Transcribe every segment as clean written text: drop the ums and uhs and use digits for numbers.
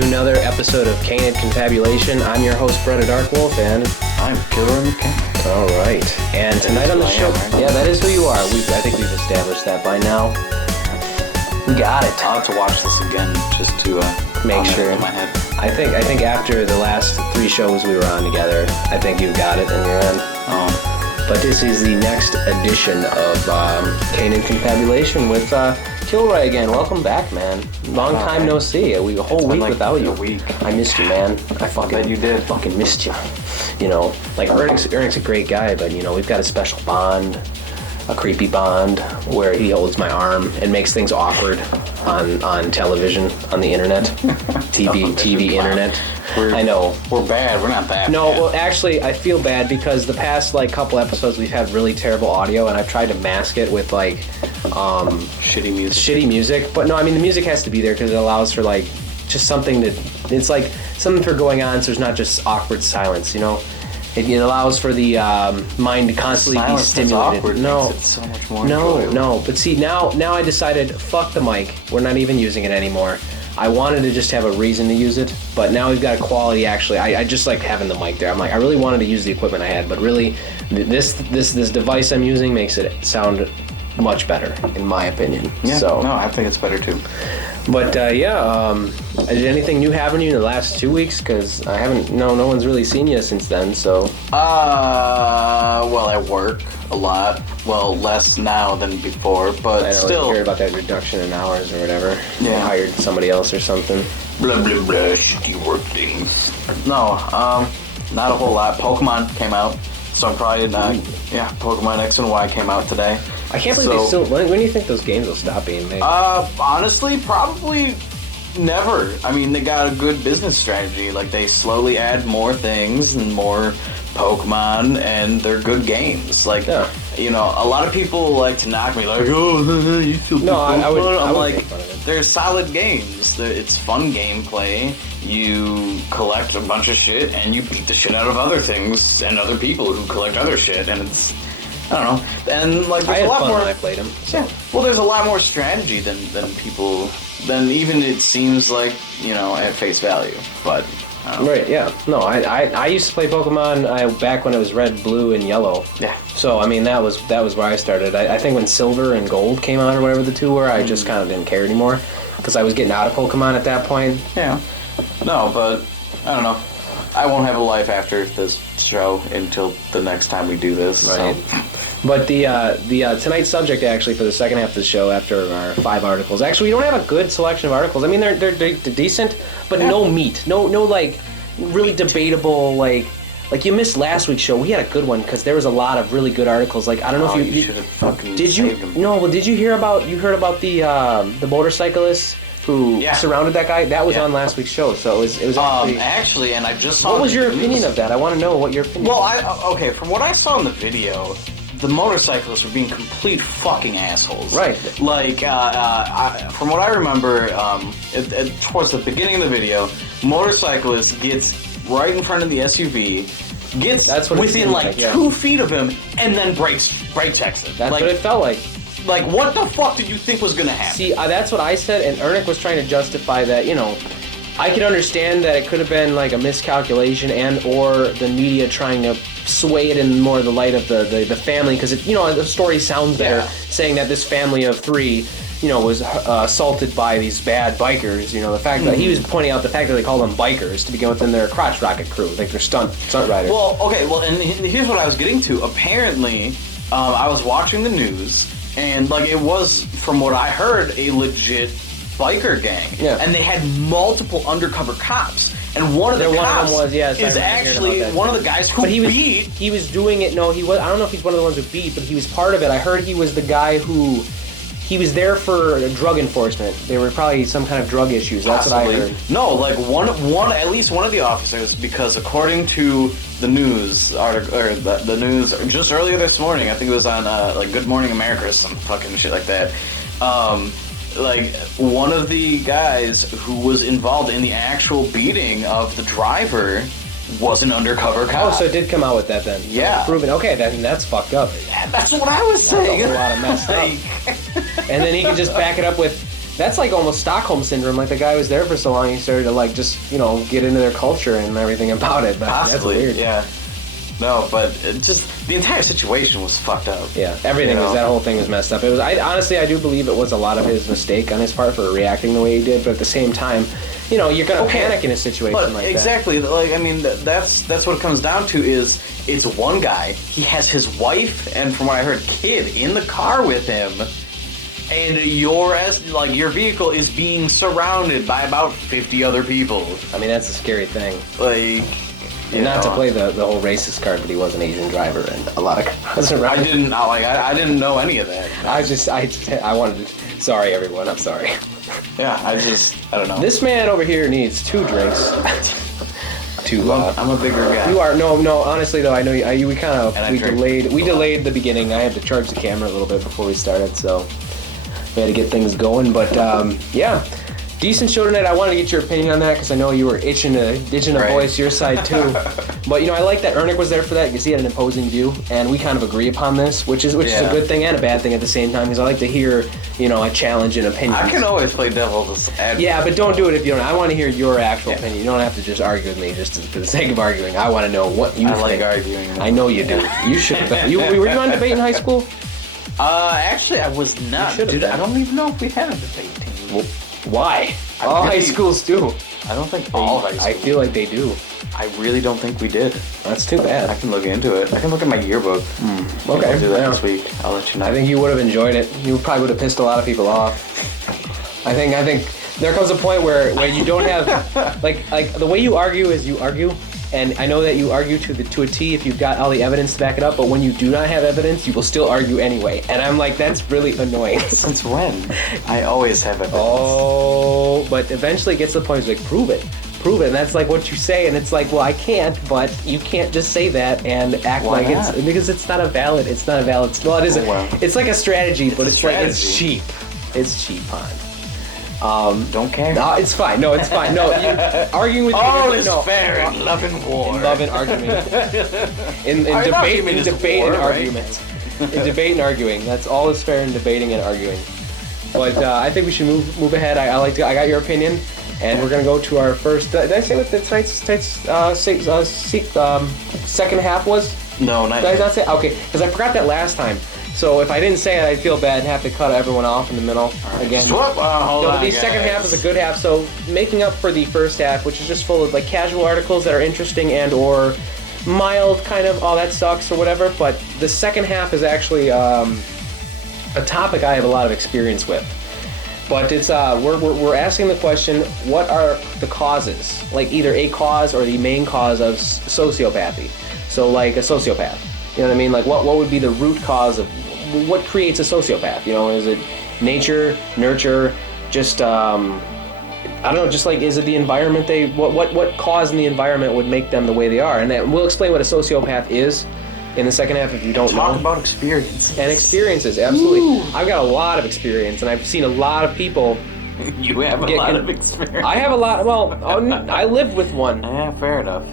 to another episode of Canid Confabulation. I'm your host, Beretta Darkwolf, and I'm Kilroy, McKenna. All right. And tonight on the show, yeah, that is who you are. I think we've established that by now. We got it. I'll have to watch this again just to make sure. In my head. I think after the last 3 shows we were on together, I think you've got it and you're in. But this is the next edition of Canid Confabulation with Kilroy again. Welcome back, man. Long time no see. A whole week without you. A week. I missed you, man. I bet you did. Fucking missed you. You know, like Ernest's a great guy, but you know we've got a special bond, a creepy bond, where he holds my arm and makes things awkward on television, on the internet, TV internet. I know. We're bad. We're not that bad. Well, actually, I feel bad because the past, couple episodes we've had really terrible audio, and I've tried to mask it with, shitty music. But no, I mean, the music has to be there because it allows for, just something to... It's, something for going on so there's not just awkward silence, you know? It allows for the mind to constantly be stimulated. No, it's so much more enjoyable. No. But see, now I decided, fuck the mic. We're not even using it anymore. I wanted to just have a reason to use it, but now we've got a quality. Actually, I just like having the mic there. I'm like, I really wanted to use the equipment I had, but really, this device I'm using makes it sound much better, in my opinion. Yeah. So, no, I think it's better too. But did anything new happen to you in the last 2 weeks? Because I haven't. No one's really seen you since then. So. Well, I work a lot. Well, less now than before, but I know, still. I heard about that reduction in hours or whatever. Yeah. They hired somebody else or something. Blah blah blah. Shitty work things. No, not a whole lot. Pokemon came out, so I'm probably not. Yeah, Pokemon X and Y came out today. I can't believe they still... When do you think those games will stop being made? Honestly, probably never. I mean, they got a good business strategy. They slowly add more things and more Pokemon, and they're good games. You know, a lot of people like to knock me, oh, you still play Pokemon? I'm like, they're solid games. It's fun gameplay. You collect a bunch of shit, and you beat the shit out of other things and other people who collect other shit, and it's... I don't know, and there's I had a lot fun more. When I played them. So. Yeah, well, there's a lot more strategy than people than even it seems like, you know, at face value. But I don't know. Right, yeah, no, I used to play Pokemon back when it was red, blue, and yellow. Yeah. So I mean that was where I started. I think when Silver and Gold came out or whatever the two were, I just kind of didn't care anymore because I was getting out of Pokemon at that point. Yeah. No, but I don't know. I won't have a life after this show until the next time we do this. Right. So. But the tonight's subject actually for the second half of the show after our 5 articles. Actually, we don't have a good selection of articles. I mean, they're decent, but no meat, no really debatable like you missed last week's show. We had a good one because there was a lot of really good articles. I don't know if you should have fucking did you saved them. No, well, did you hear about the motorcyclist who surrounded that guy? That was on last week's show, so it was actually, and I just saw. What was your opinion of that? I want to know what your opinion. Well, from what I saw in the video, the motorcyclists were being complete fucking assholes. Right. From what I remember, towards the beginning of the video, motorcyclist gets right in front of the SUV, gets within 2 feet of him, and then brake checks it. That's what it felt like. What the fuck did you think was gonna happen? See, that's what I said, and Ernick was trying to justify that, you know, I could understand that it could have been a miscalculation and or the media trying to sway it in more the light of the family, because the story sounds better saying that this family of 3, was assaulted by these bad bikers. The fact that he was pointing out the fact that they call them bikers to begin with, and they're a crotch rocket crew, they're stunt riders. Well, okay, and here's what I was getting to. Apparently, I was watching the news, and it was, from what I heard, a legit biker gang, and they had multiple undercover cops, and one of them was is actually one of the guys who beat. He was doing it. No, he was. I don't know if he's one of the ones who beat, but he was part of it. I heard he was the guy who. He was there for drug enforcement. There were probably some kind of drug issues. That's Possibly. what I heard. No, at least one of the officers, because according to the news article, or the news just earlier this morning, I think it was on Good Morning America or some fucking shit like that. One of the guys who was involved in the actual beating of the driver was an undercover cop. Oh, so it did come out with that then. Yeah. Proven. Okay, that's fucked up. That's what I was saying. That's a lot of messed up. And then he could just back it up with That's like almost Stockholm syndrome. Like the guy was there for so long, he started to like just get into their culture and everything about it. But Possibly, that's weird. Yeah. No, but it just the entire situation was fucked up. Yeah, everything was that whole thing was messed up. It was. Honestly, I do believe it was a lot of his mistake on his part for reacting the way he did. But at the same time, you're gonna panic in a situation like that. Exactly. Like I mean, that's what it comes down to. Is it's one guy. He has his wife and, from what I heard, kid in the car with him, and your vehicle is being surrounded by about 50 other people. I mean, that's a scary thing. Like. And not to play the whole racist card, but he was an Asian driver and a lot of cars around. I didn't know any of that. I wanted to. Sorry, everyone. I'm sorry. Yeah, I don't know. This man over here needs 2 drinks. I'm a bigger guy. You are no. Honestly, though, I know you. We delayed the beginning. I had to charge the camera a little bit before we started, so we had to get things going. But yeah. Decent show tonight. I wanted to get your opinion on that because I know you were itching to voice your side too. But I like that Ernick was there for that because he had an opposing view, and we kind of agree upon this, which is a good thing and a bad thing at the same time. Because I like to hear a challenge and opinion. I can always play devil's advocate. Yeah, but don't do it if you don't. I want to hear your actual opinion. You don't have to just argue with me just for the sake of arguing. I want to know what you think. I like arguing. I know you do. You should. Were you on debate in high school? Actually, I was not. Dude, I don't even know if we had a debate team. Well, why? All high schools do. I don't think all high schools. I feel like they do. I really don't think we did. That's too bad. I can look into it. I can look at my yearbook. Okay. I'll do that this week. I'll let you know. I think you would have enjoyed it. You probably would have pissed a lot of people off. I think there comes a point where you don't have like the way you argue is you argue. And I know that you argue to a T if you've got all the evidence to back it up, but when you do not have evidence, you will still argue anyway. And I'm like, that's really annoying. Since when? I always have evidence. Oh, but eventually it gets to the point where it's like, prove it. And that's like what you say, and it's like, well, I can't, but you can't just say that and act Why like not? because it's not a valid, well, it is, it's like a strategy, but it's like, it's cheap. It's cheap, hon. Don't care. No, it's fine. No, it's fine. No, arguing with all is fair in love and war. In love and argument. In debate and argument. In debate and arguing. That's all is fair in debating and arguing. But I think we should move ahead. I got your opinion, and we're gonna go to our first. Did I say what tonight's second half was? No, not. Did I not say? Okay, because I forgot that last time. So if I didn't say it, I'd feel bad and have to cut everyone off in the middle again. Hold on, the second half is a good half, so making up for the first half, which is just full of like casual articles that are interesting and or mild kind of, oh that sucks or whatever, but the second half is actually a topic I have a lot of experience with. But it's we're asking the question, what are the causes, like either a cause or the main cause of sociopathy? So like a sociopath. You know what I mean? Like, what would be the root cause of what creates a sociopath? Is it nature, nurture, just I don't know, just like, is it the environment what cause in the environment would make them the way they are? And then we'll explain what a sociopath is in the second half if you don't know. Talk about experience. And experiences, absolutely. Ooh. I've got a lot of experience, and I've seen a lot of people. You have a lot of experience. I have a lot. Well, I lived with one. Yeah, fair enough.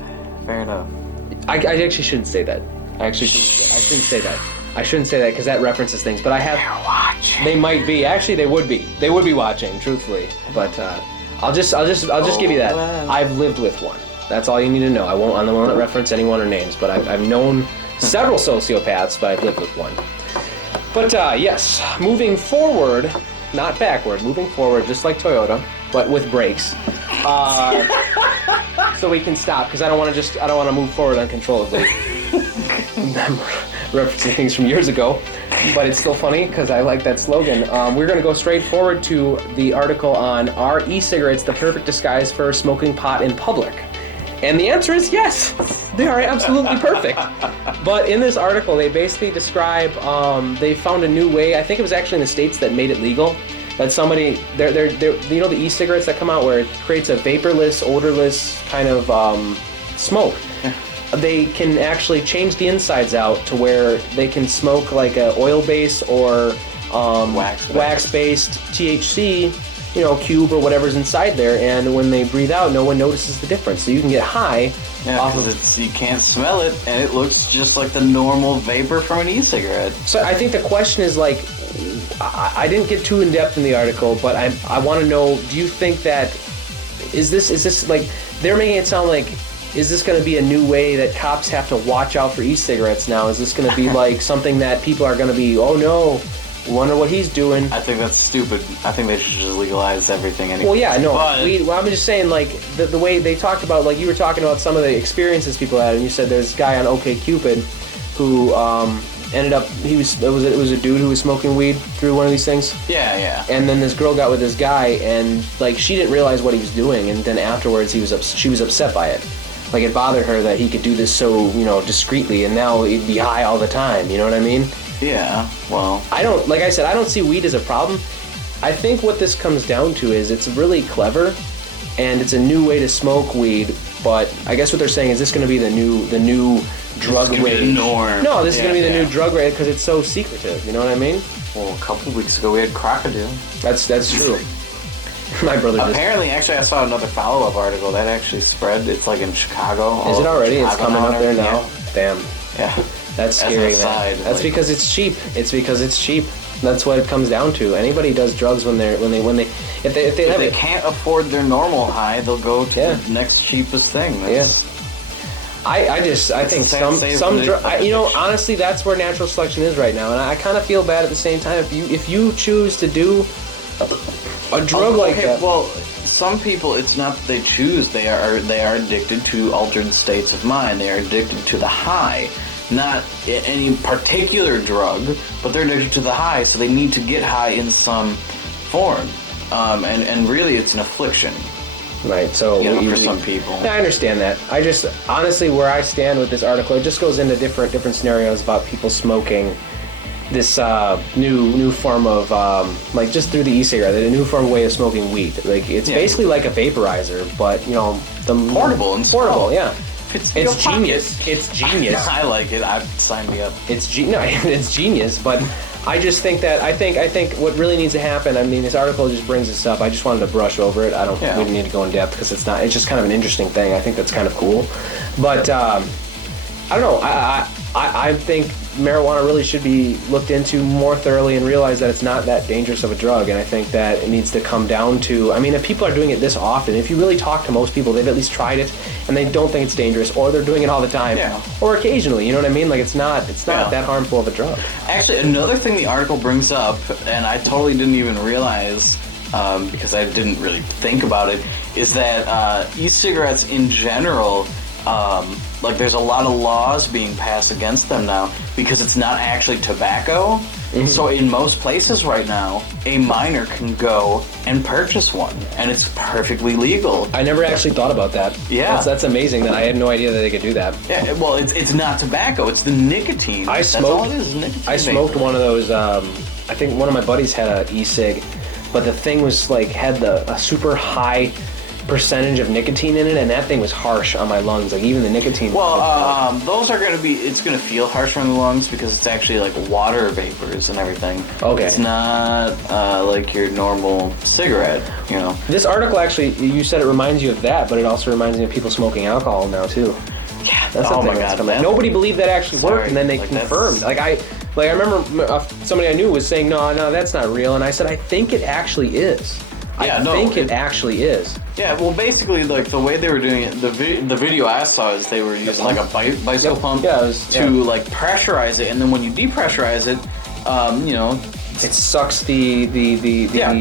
I actually shouldn't say that. I shouldn't say that. I shouldn't say that because that references things. But I have. They're watching. They might be. Actually, they would be. They would be watching, truthfully. But I'll just give you that. Wow. I've lived with one. That's all you need to know. I won't reference anyone or names, but I've known several sociopaths, but I've lived with one. But yes, moving forward, not backward, moving forward, just like Toyota, but with brakes. So we can stop because I don't want to move forward uncontrollably. I'm referencing things from years ago, but it's still funny because I like that slogan. We're going to go straight forward to the article on, are e-cigarettes the perfect disguise for smoking pot in public? And the answer is yes, they are absolutely perfect. But in this article, they basically describe, they found a new way, I think it was actually in the States that made it legal, that somebody, they're you know the e-cigarettes that come out where it creates a vaporless, odorless kind of smoke. They can actually change the insides out to where they can smoke like a oil-based or wax-based THC, cube or whatever's inside there, and when they breathe out, no one notices the difference. So you can get high off of it. You can't smell it, and it looks just like the normal vapor from an e-cigarette. So I think the question is like, I didn't get too in depth in the article, but I want to know. Do you think that is this like they're making it sound like? Is this going to be a new way that cops have to watch out for e-cigarettes now? Is this going to be like something that people are going to be, oh no, wonder what he's doing? I think that's stupid. I think they should just legalize everything anyway. Well, yeah, no. But I'm just saying, like, the way they talked about, like, you were talking about some of the experiences people had, and you said there's a guy on OkCupid who ended up, it was a dude who was smoking weed through one of these things. Yeah. And then this girl got with this guy, and, like, she didn't realize what he was doing, and then afterwards she was upset by it. Like, it bothered her that he could do this so, discreetly, and now he'd be high all the time, you know what I mean? Yeah, well... like I said, I don't see weed as a problem. I think what this comes down to is it's really clever, and it's a new way to smoke weed, but I guess what they're saying is this going to be the new drug rage. Be the norm. No, this is going to be the new drug rage because it's so secretive, you know what I mean? Well, a couple of weeks ago we had crocodile. That's true. My brother apparently, actually, I saw another follow-up article that actually spread. It's like in Chicago. Is it already? It's coming up there now? Yeah. Damn. Yeah. That's scary, man. That's because it's cheap. It's because it's cheap. That's what it comes down to. Anybody does drugs if they can't afford their normal high, they'll go to the next cheapest thing. I think honestly, that's where natural selection is right now, and I kind of feel bad at the same time. If you choose to do a drug like that. Well, some people, it's not that they choose. They are addicted to altered states of mind. They are addicted to the high. Not any particular drug, but they're addicted to the high, so they need to get high in some form. And really, it's an affliction. Right, so... for some people. Yeah, I understand that. I just, honestly, where I stand with this article, it just goes into different scenarios about people smoking this new form of, like, just through the e-cigarette, a new form of way of smoking weed. Like, it's basically like a vaporizer, but, the... Portable, yeah. It's genius. It's genius. I like it. I'd sign me up. It's genius, but I just think that I think what really needs to happen. I mean, this article just brings this up. I just wanted to brush over it. We don't need to go in depth because it's not. It's just kind of an interesting thing. I think that's kind of cool, but I don't know. I think marijuana really should be looked into more thoroughly and realize that it's not that dangerous of a drug. And I think that it needs to come down to, I mean, if people are doing it this often, if you really talk to most people, they've at least tried it and they don't think it's dangerous, or they're doing it all the time, or occasionally, you know what I mean? Like, it's not that harmful of a drug. Actually, another thing the article brings up, and I totally didn't even realize, because I didn't really think about it, is that e-cigarettes in general, like, there's a lot of laws being passed against them now because it's not actually tobacco. Mm-hmm. So in most places right now, a minor can go and purchase one, and it's perfectly legal. I never actually thought about that. Yeah. That's amazing that I had no idea that they could do that. Yeah, well, it's not tobacco, it's the nicotine. That's all it is, nicotine. I smoked one of those, I think one of my buddies had an e-cig, but the thing was, like, had a super high percentage of nicotine in it, and that thing was harsh on my lungs. Like, even the nicotine. Well, those are gonna be. It's gonna feel harsher on the lungs because it's actually like water vapors and everything. Okay. It's not like your normal cigarette. This article actually, you said it reminds you of that, but it also reminds me of people smoking alcohol now too. Yeah. That's the thing that's coming. Nobody believed that actually worked, and then they confirmed. I remember somebody I knew was saying, no, that's not real, and I said, I think it actually is. I think it actually is. Yeah, well, basically, like, the way they were doing it, the video I saw is they were using, like, a bicycle pump like, pressurize it, and then when you depressurize it, it sucks the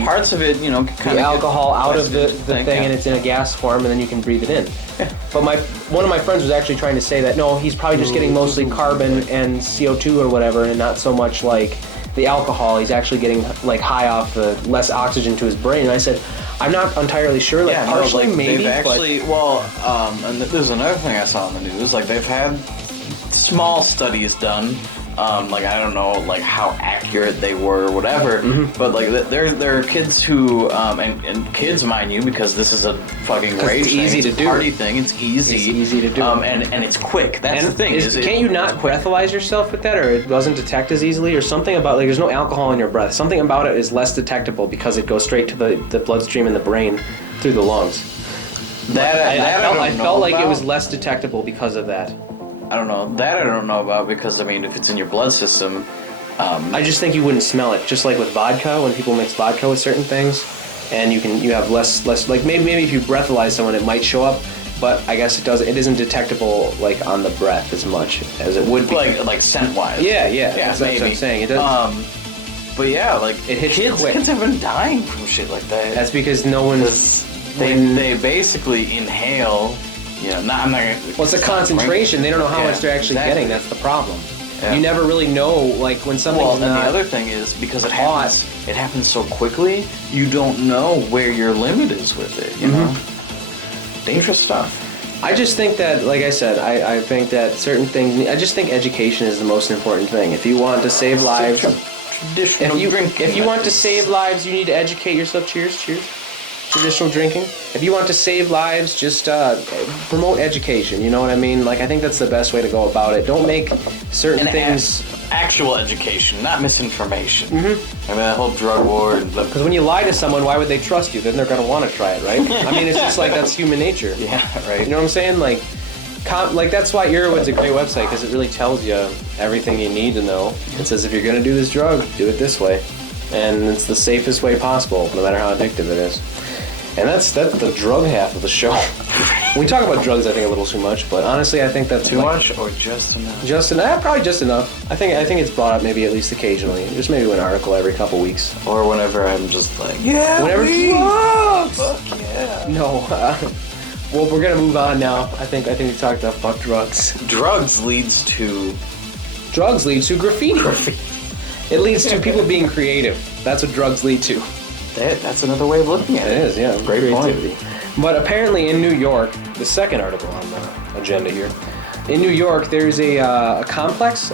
parts of it, kind of the alcohol out of the thing, and it's in a gas form, and then you can breathe it in. Yeah. But one of my friends was actually trying to say that, no, he's probably just getting mostly carbon and CO2 or whatever, and not so much, like, the alcohol. He's actually getting, like, high off the less oxygen to his brain. And I said, I'm not entirely sure. Like, partially, maybe. They've actually, and there's another thing I saw in the news. Like, they've had small studies done. Like, I don't know, like, how accurate they were or whatever. Mm-hmm. But, like, there are kids who, and kids, mind you, because this is a fucking rage thing. It's easy to do. Party thing. It's easy. It's easy to do. And it's quick. That's the thing. Can't you not breathalyze yourself with that, or it doesn't detect as easily, or something about, like, there's no alcohol in your breath. Something about it is less detectable because it goes straight to the bloodstream in the brain through the lungs. I felt like it was less detectable because of that. I don't know. That I don't know about because, I mean, if it's in your blood system, I just think you wouldn't smell it. Just like with vodka, when people mix vodka with certain things, and you have less like maybe if you breathalyze someone, it might show up. But I guess it isn't detectable like on the breath as much as it would be. Like scent wise. Yeah, That's what I'm saying. It does. But yeah, like it hits you quick. Kids have been dying from shit like that. That's because no one's. They basically inhale. You know, I'm not gonna. Well, it's a concentration. They don't know how much they're actually getting. That's the problem. Yeah. You never really know, like when something's and the other thing is because it happens so quickly. You don't know where your limit is with it. You know, dangerous stuff. I just think that, like I said, I think that certain things. I just think education is the most important thing. If you want to save lives, if you want to save lives, you need to educate yourself. Cheers. Traditional drinking. If you want to save lives, just promote education. You know what I mean? Like, I think that's the best way to go about it. Don't make certain things... Actual education, not misinformation. I mean, that whole drug war... Because when you lie to someone, why would they trust you? Then they're going to want to try it, right? I mean, it's just like that's human nature. Yeah, right. You know what I'm saying? Like that's why Irwin's a great website, because it really tells you everything you need to know. It says if you're going to do this drug, do it this way. And it's the safest way possible, no matter how addictive it is. And that's the drug half of the show. We talk about drugs, I think, a little too much, but honestly, I think that's too much or just enough. Just enough, probably just enough. I think it's brought up maybe at least occasionally, just maybe an article every couple weeks, or whenever I'm just like, whenever drugs. Fuck yeah. No. Well, we're gonna move on now. I think we talked about drugs. Drugs leads to graffiti. It leads to people being creative. That's what drugs lead to. That's another way of looking at it. It is, yeah. Great creativity. Point. But apparently in New York, the second article on the agenda here, in New York there's a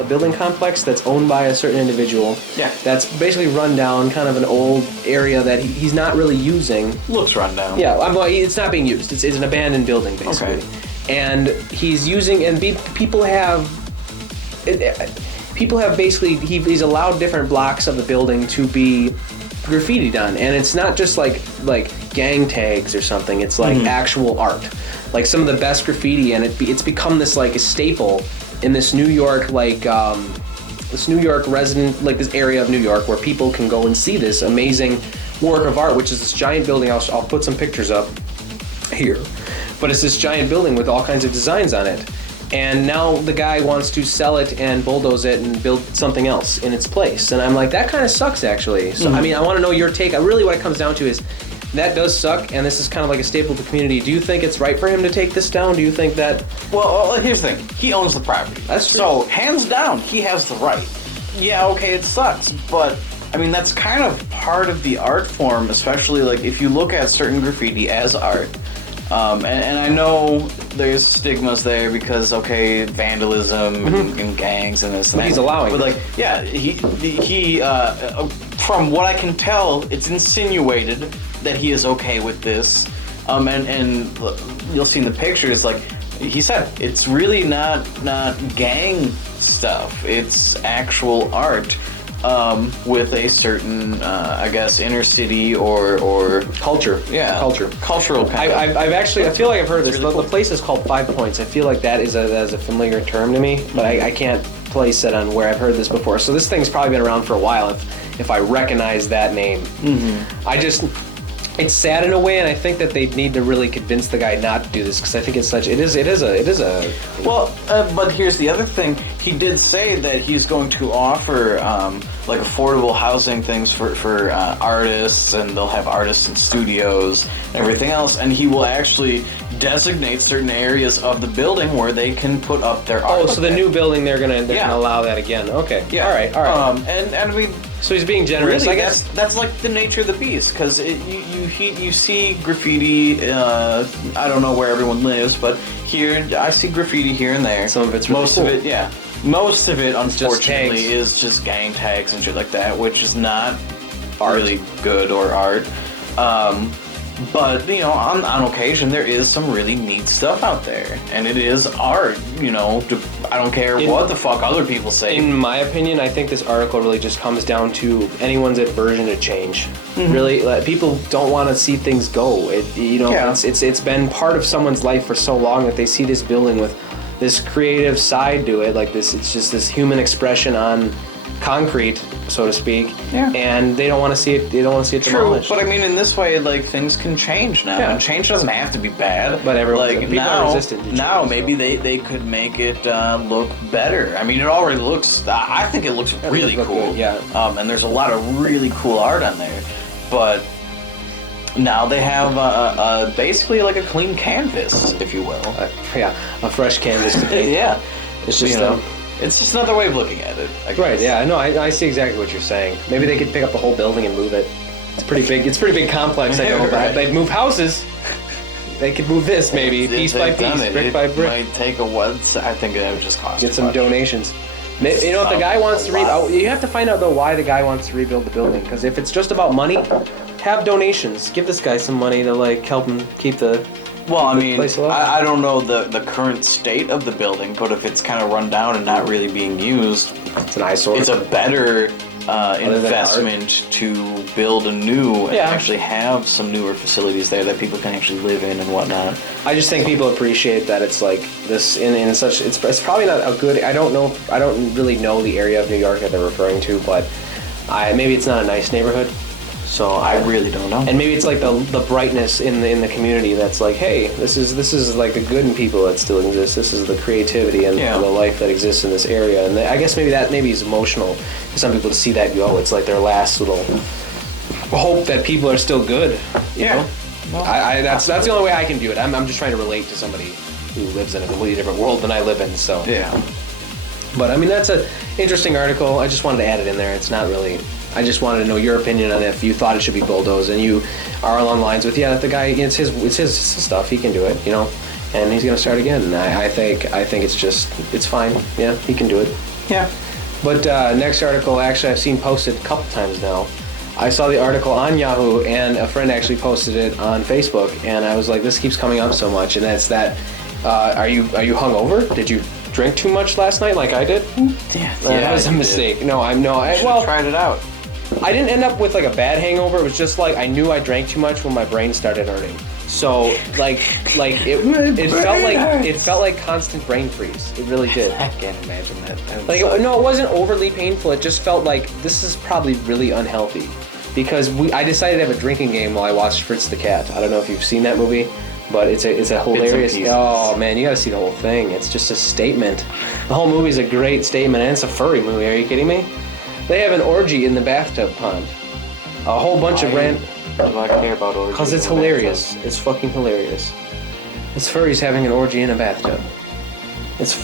building complex that's owned by a certain individual. Yeah. That's basically run down, kind of an old area that he's not really using. Looks run down. Yeah, it's not being used. It's an abandoned building, basically. Okay. And he's using, and people have basically, he's allowed different blocks of the building to be graffiti done, and it's not just like gang tags or something. It's like actual art, like some of the best graffiti, and it's become this like a staple in this New York this New York resident, like this area of New York where people can go and see this amazing work of art, which is this giant building. I'll put some pictures up here, but it's this giant building with all kinds of designs on it. And now the guy wants to sell it and bulldoze it and build something else in its place. And I'm like, that kind of sucks, actually. So, I mean, I want to know your take. Really what it comes down to is that does suck, and this is kind of like a staple of the community. Do you think it's right for him to take this down? Do you think that... Well, here's the thing. He owns the property. That's true. So, hands down, he has the right. Yeah, okay, it sucks, but... I mean, that's kind of part of the art form, especially like if you look at certain graffiti as art. And I know there's stigmas there because, okay, vandalism and gangs and this and that. But he's allowing it. But, like, yeah, he from what I can tell, it's insinuated that he is okay with this. And you'll see in the pictures, like, he said, it's really not gang stuff. It's actual art. With a certain, I guess, inner city or culture. Yeah, cultural kind of. I feel like I've heard this. Really cool. The place is called 5 Points. I feel like that is a familiar term to me, but I can't place it on where I've heard this before. So this thing's probably been around for a while. If I recognize that name, it's sad in a way, and I think that they need to really convince the guy not to do this, because I think it is a. Well, but here's the other thing. He did say that he's going to offer like affordable housing things for artists, and they'll have artists in studios and everything else, and he will actually designate certain areas of the building where they can put up their art. Oh, so the new building they're gonna allow that again. Okay. Yeah. All right. And I mean. So he's being generous. Really, I guess that's like the nature of the beast, because you see graffiti. I don't know where everyone lives, but here I see graffiti here and there. Some of it's really cool. Most of it, unfortunately, is just gang tags and shit like that, which is not really good or art. But, you know, on occasion, there is some really neat stuff out there. And it is art, you know. I don't care what the fuck other people say. In my opinion, I think this article really just comes down to anyone's aversion to change. Really, people don't want to see things go. It's been part of someone's life for so long that they see this building with this creative side to it. Like this, it's just this human expression on concrete, so to speak. Yeah. And they don't want to see it. They don't want to see it demolished. True, but I mean, in this way, like, things can change now, and change doesn't have to be bad. But people are resistant to change. Now, maybe they could make it look better. I mean, it already looks. I think it looks really cool. Good, yeah. And there's a lot of really cool art on there, but now they have basically like a clean canvas, if you will. A fresh canvas to paint. Yeah, it's just it's just another way of looking at it. I guess. Right. Yeah. No, I see exactly what you're saying. Maybe they could pick up the whole building and move it. It's pretty big. It's a pretty big complex. I know, but Right. they'd move houses. They could move this maybe piece by piece, brick by brick. It might take a what? I think it would just cost. Get some donations. You know, if the guy wants to you have to find out though why the guy wants to rebuild the building. Because if it's just about money, have donations. Give this guy some money to like help him keep the. Well, I mean, place alive. I don't know the current state of the building, but if it's kind of run down and not really being used, It's an eyesore. it's a better investment to build a new and actually have some newer facilities there that people can actually live in and whatnot. I just think people appreciate that it's like this in such. It's probably not a good. I don't know. I don't really know the area of New York that they're referring to, but maybe it's not a nice neighborhood. So I really don't know. And maybe it's like the brightness in the community that's like, hey, this is like the good in people that still exist. This is the creativity and the life that exists in this area. And I guess maybe is emotional to some people to see that go. It's like their last little hope that people are still good. You know? Well, that's the only way I can view it. I'm just trying to relate to somebody who lives in a completely different world than I live in. So But I mean, that's an interesting article. I just wanted to add it in there. It's not really. I just wanted to know your opinion on if you thought it should be bulldozed, and you are along lines with the guy. It's his stuff. He can do it, you know, and he's gonna start again. And I think it's fine. Yeah, he can do it. Yeah. But next article, actually, I've seen posted a couple times now. I saw the article on Yahoo, and a friend actually posted it on Facebook, and I was like, this keeps coming up so much, and that's that. Are you hungover? Did you drink too much last night, like I did? Yeah, that was a mistake. Did. No, I tried it out. I didn't end up with like a bad hangover. It was just like I knew I drank too much when my brain started hurting. So it felt like constant brain freeze. It really did. I can't imagine that. No, it wasn't overly painful. It just felt like this is probably really unhealthy because I decided to have a drinking game while I watched Fritz the Cat. I don't know if you've seen that movie, but it's a hilarious. Oh man, you gotta see the whole thing. It's just a statement. The whole movie is a great statement, and it's a furry movie. Are you kidding me? They have an orgy in the bathtub pond. A whole bunch of random. Do I care about orgies? Because it's hilarious. It's fucking hilarious. It's furries having an orgy in a bathtub.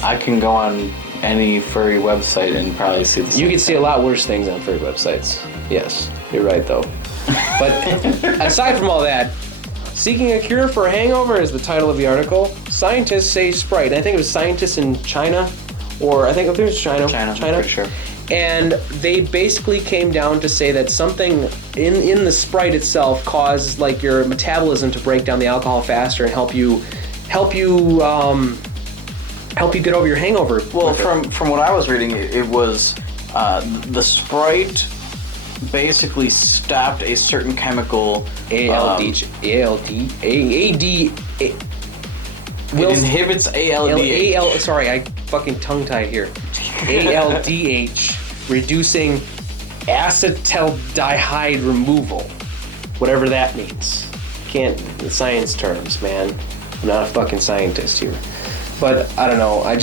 I can go on any furry website and probably see this. You can see a lot worse things on furry websites. Yes, you're right though. But aside from all that, seeking a cure for a hangover is the title of the article. Scientists say Sprite. I think it was scientists in China, or I think it was China. China. Pretty sure. And they basically came down to say that something in the Sprite itself caused like your metabolism to break down the alcohol faster and help you get over your hangover. Well, from what I was reading, it was the Sprite basically stopped a certain chemical. ALD. It inhibits ALDH. Sorry, I fucking tongue-tied here. ALDH, reducing acetaldehyde removal, whatever that means. The science terms, man. I'm not a fucking scientist here. But, I don't know, it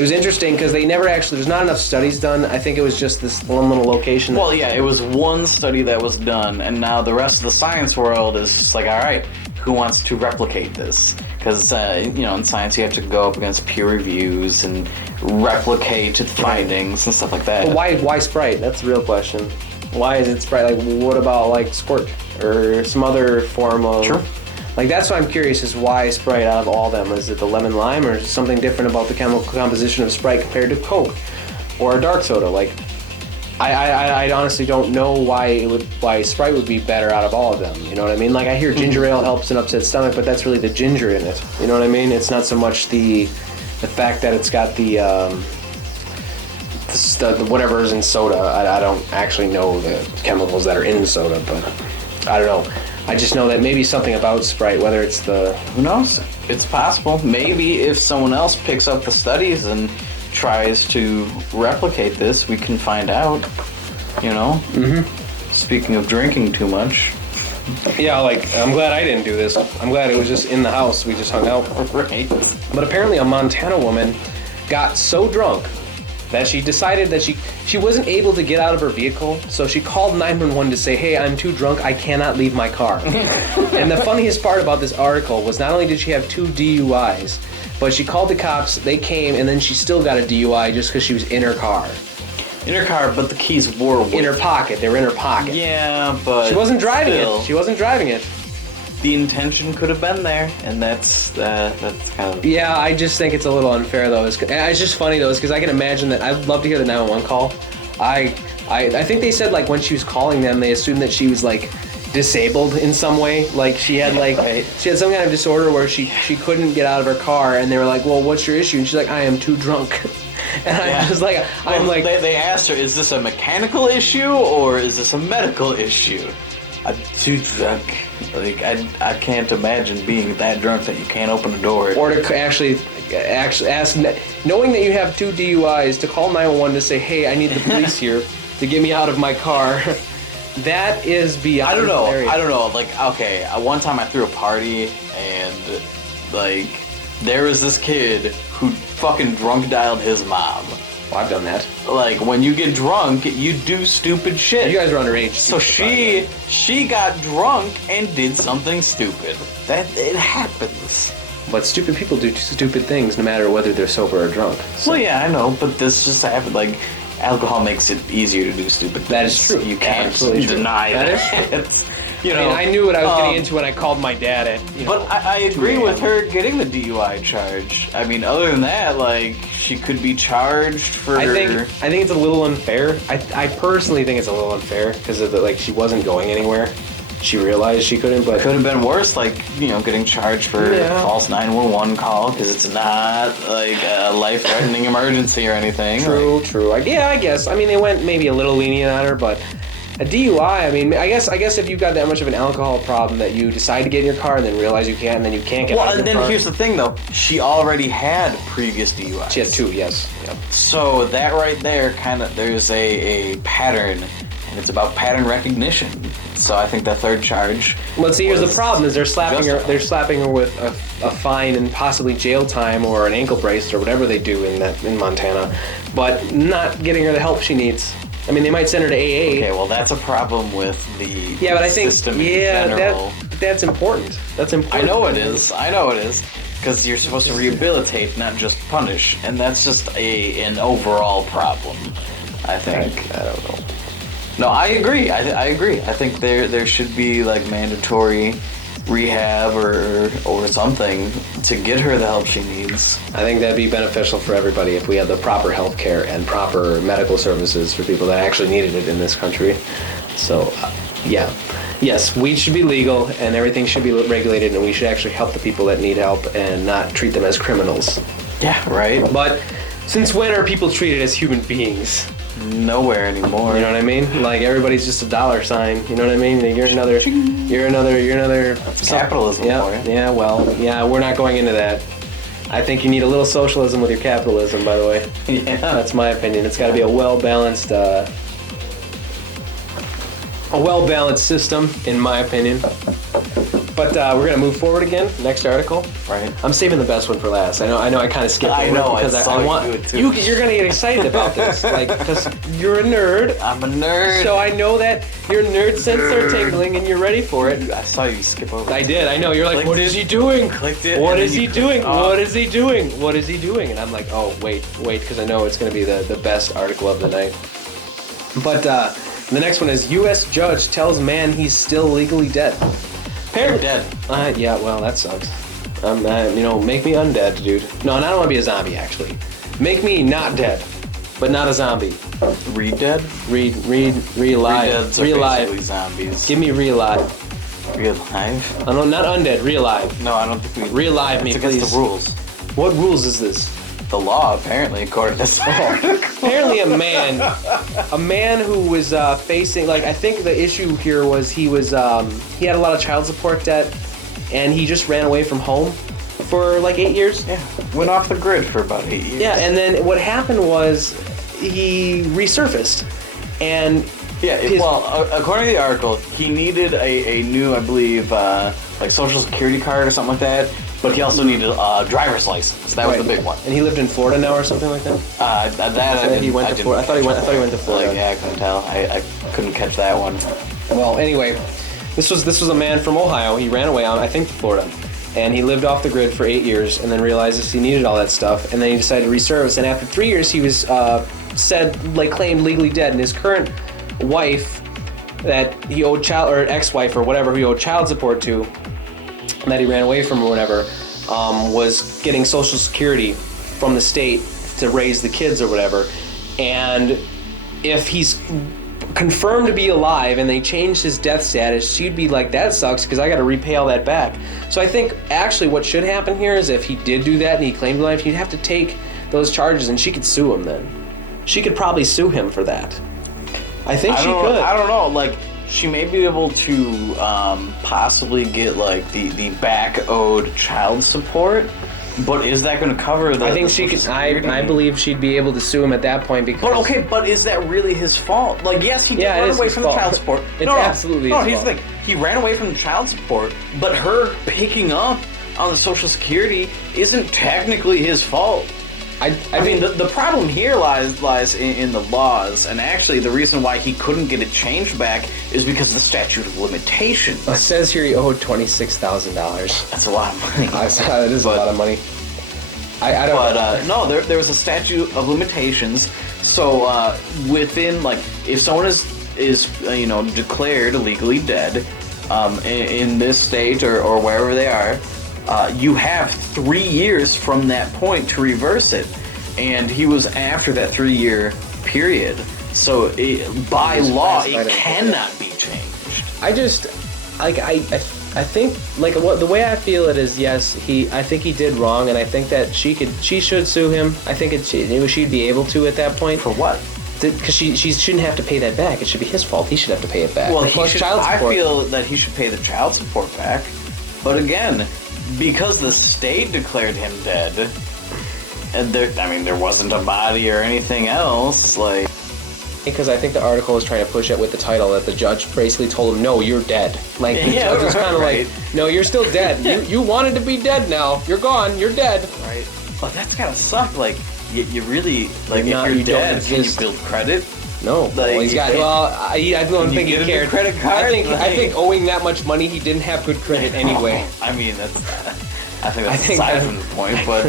was interesting because they never actually, there's not enough studies done. I think it was just this one little location. Well, yeah, it was one study that was done, and now the rest of the science world is just like, all right, who wants to replicate this? Because, in science you have to go up against peer reviews and replicate the findings and stuff like that. But why Sprite? That's the real question. Why is it Sprite? Like, what about, like, Squirt? Or some other form of... Sure. Like, that's why I'm curious is why Sprite out of all of them? Is it the lemon lime, or is it something different about the chemical composition of Sprite compared to Coke? Or a dark soda? Like, I honestly don't know why Sprite would be better out of all of them. You know what I mean? Like, I hear ginger ale helps an upset stomach, but that's really the ginger in it. You know what I mean? It's not so much the fact that it's got the whatever's in soda. I don't actually know the chemicals that are in soda, but I don't know. I just know that maybe something about Sprite, whether it's the... Who knows? It's possible. Maybe if someone else picks up the studies and tries to replicate this, we can find out, you know? Mm-hmm. Speaking of drinking too much. Yeah, like, I'm glad I didn't do this. I'm glad it was just in the house. We just hung out. Right. But apparently a Montana woman got so drunk that she decided that she wasn't able to get out of her vehicle, so she called 911 to say, hey, I'm too drunk, I cannot leave my car. And the funniest part about this article was not only did she have 2 DUIs, but she called the cops, they came, and then she still got a DUI just because she was in her car. In her car, but the keys were in her pocket. They were in her pocket. Yeah, but she wasn't driving it. She wasn't driving it. The intention could have been there, and that's kind of... Yeah, I just think it's a little unfair, though. It's just funny, though, because I can imagine that... I'd love to hear the 911 call. I think they said, like, when she was calling them, they assumed that she was, like, disabled in some way. Like, she had, like... She had some kind of disorder where she couldn't get out of her car, and they were like, well, what's your issue? And she's like, I am too drunk. And yeah. I was like... They asked her, is this a mechanical issue, or is this a medical issue? I'm too drunk. Like, I can't imagine being that drunk that you can't open a door. Or to actually ask, knowing that you have 2 DUIs, to call 911 to say, hey, I need the police here to get me out of my car. That is beyond hilarious. I don't know. Like, okay, one time I threw a party, and, like, there was this kid who fucking drunk dialed his mom. Well, I've done that. Like, when you get drunk, you do stupid shit. You guys are underage. So she got drunk and did something stupid. It happens. But stupid people do stupid things no matter whether they're sober or drunk. So. Well, yeah, I know, but this just happened. Like, alcohol makes it easier to do stupid things. That is true. You can't Absolutely deny that. That is true. You know, I knew what I was getting into when I called my dad at. But I agree with her getting the DUI charge. I mean, other than that, like, she could be charged for. I think it's a little unfair. I personally think it's a little unfair because of like she wasn't going anywhere. She realized she couldn't, but could have been worse. Like, you know, getting charged for a false 911 call because it's not like a life-threatening emergency or anything. True. I guess. I mean, they went maybe a little lenient on her, but. A DUI, I mean, I guess if you've got that much of an alcohol problem that you decide to get in your car and then realize you can't and then you can't get out of your car. Well, and then here's the thing, though. She already had previous DUIs. She has 2, yes. Yep. So that right there, there's a pattern, and it's about pattern recognition. So I think that third charge... Well, see, here's the problem, is they're slapping her with a fine and possibly jail time or an ankle brace or whatever they do in Montana, but not getting her the help she needs. I mean, they might send her to AA. Okay, well, that's a problem with the system in general. That's important. That's important. I know it is. Because you're supposed to rehabilitate, not just punish. And that's just an overall problem, I think. I don't know. No, I agree. I agree. I think there should be, like, mandatory rehab or something to get her the help she needs. I think that'd be beneficial for everybody if we had the proper health care and proper medical services for people that actually needed it in this country. So, yeah. Yes, weed should be legal and everything should be regulated, and we should actually help the people that need help and not treat them as criminals. Yeah, right. But since when are people treated as human beings? Nowhere anymore. You know what I mean? Like, everybody's just a dollar sign. You know what I mean? You're another. That's capitalism for you. Yeah, well, yeah, we're not going into that. I think you need a little socialism with your capitalism, by the way. Yeah. That's my opinion. It's got to be a well-balanced system, in my opinion. But we're gonna move forward again. Next article. Right. I'm saving the best one for last. I know. I kind of skipped over it because I want you do it too. You're gonna get excited about this, like, because you're a nerd. I'm a nerd. So I know that your nerd sense are tingling and you're ready for it. I saw you skip over. I did. I know. You're like, what is he doing? Clicked it. What is he doing? What is he doing? What is he doing? And I'm like, oh, wait, because I know it's gonna be the best article of the night. But the next one is U.S. judge tells man he's still legally dead. Apparently dead. Yeah, well, that sucks. Make me undead, dude. No, and I don't want to be a zombie, actually. Make me not dead, but not a zombie. Re-dead? Re-alive. Re-deads are basically zombies. Give me re-alive. Re-alive? Oh, no, not undead, re-alive. No, I don't think we... Re-alive me, please. It's against the rules. What rules is this? The law, apparently, according to this article. Apparently a man who was facing, like, I think the issue here was he had a lot of child support debt, and he just ran away from home for like 8 years. Yeah, went off the grid for about 8 years. Yeah, and then what happened was he resurfaced, and according to the article, he needed a new, I believe, like Social Security card or something like that. But he also needed a driver's license. That was the big one. And he lived in Florida now, or something like that. I thought he went to Florida. Yeah, I couldn't tell. I couldn't catch that one. Well, anyway, this was a man from Ohio. He ran away I think, to Florida, and he lived off the grid for 8 years, and then realized he needed all that stuff, and then he decided to resurface. And after 3 years, he was claimed legally dead. And his current wife, that he owed ex-wife or whatever, he owed child support to, that he ran away from or whatever, was getting Social Security from the state to raise the kids or whatever. And if he's confirmed to be alive and they changed his death status, she'd be like, that sucks because I got to repay all that back. So I think actually what should happen here is if he did do that and he claimed life, he'd have to take those charges and she could sue him then. She could probably sue him for that. I think she could. I don't know, like... She may be able to possibly get like the back owed child support, but is that going to cover the? I think she could. I believe she'd be able to sue him at that point because. But is that really his fault? Like, yes, he did run away from the child support. It's absolutely his fault. Here's the thing: he ran away from the child support, but her picking up on the Social Security isn't technically his fault. I mean, the problem here lies in the laws, and actually the reason why he couldn't get it changed back is because of the statute of limitations. It says here he owed $26,000. That's a lot of money. That is a lot of money. I don't know. No, there was a statute of limitations, so within, like, if someone is declared legally dead in this state or wherever they are, you have 3 years from that point to reverse it, and he was after that 3-year period. So by law, it cannot be changed. I think the way I feel it is, yes, I think he did wrong, and I think that she should sue him. I think she'd be able to at that point. For what? Because she shouldn't have to pay that back. It should be his fault. He should have to pay it back. Well, I feel that he should pay the child support back, but again, because the state declared him dead, and there wasn't a body or anything else, like... Because I think the article was trying to push it with the title that the judge basically told him, no, you're dead. Like, the judge was kind of like, no, you're still dead. You wanted to be dead now. You're gone. You're dead. Right. But that's gotta suck. Like, you really... Like, if you're dead, can you build credit? No. Like, he's got... Well, I don't think he cared. Credit card? I think owing that much money, he didn't have good credit anyway. I mean, I think that's aside from the point, but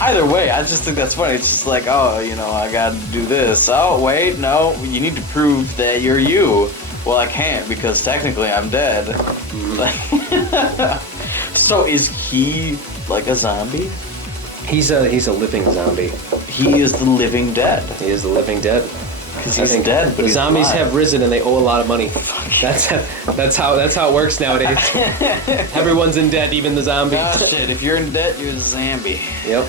either way, I just think that's funny. It's just like, I gotta do this. Oh, wait, no, you need to prove that you're you. Well, I can't because technically I'm dead. So is he like a zombie? He's a living zombie. He is the living dead. He is the living dead. Because he's dead, but the zombies alive. Have risen and they owe a lot of money. That's how it works nowadays. Everyone's in debt, even the zombies. Oh shit! If you're in debt, you're a zombie. Yep.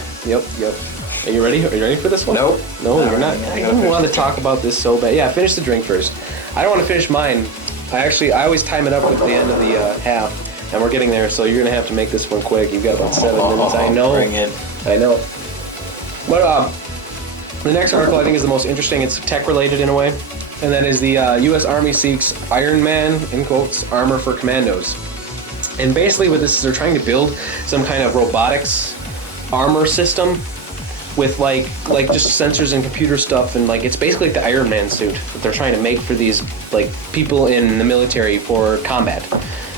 Are you ready? Are you ready for this one? Nope. No, you're not. I don't want to talk about this so bad. Yeah, finish the drink first. I don't want to finish mine. I always time it up at the end of the half, and we're getting there, so you're gonna have to make this one quick. You've got about 7 minutes. I know. Bring it. I know. But the next article I think is the most interesting. It's tech-related in a way. And that is the U.S. Army seeks Iron Man, in quotes, armor for commandos. And basically what this is, they're trying to build some kind of robotics armor system with like just sensors and computer stuff. And like it's basically like the Iron Man suit that they're trying to make for these like people in the military for combat.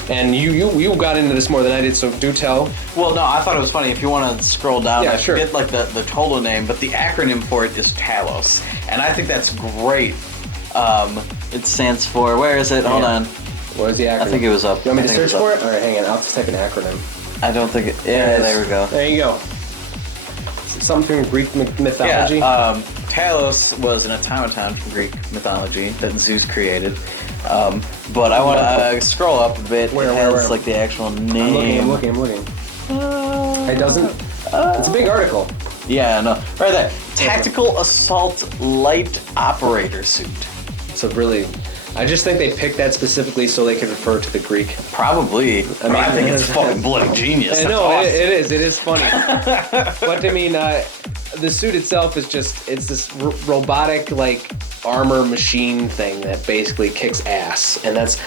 And you got into this more than I did, so do tell. Well, no, I thought it was funny. If you want to scroll down, yeah, I sure. forget like the total name, but the acronym for it is TALOS, and I think that's great. It stands for, where is it? Yeah. Hold on. What is the acronym? I think it was up. You want me to search for it? All right, hang on. I'll just type an acronym. I don't think it. Yeah, there we go. There you go. Something from Greek mythology. Yeah. Talos was an automaton from Greek mythology that Zeus created. But I want to scroll up a bit. Where? Like the actual name. I'm looking. It doesn't? It's a big article. Yeah, no. Right there. Tactical Assault Light Operator Suit. It's a really... I just think they picked that specifically so they could refer to the Greek. Probably. I mean, I think it's fucking bloody genius. I know, it is. It is funny. But I mean, the suit itself is just, it's this robotic, like, armor machine thing that basically kicks ass. And that's,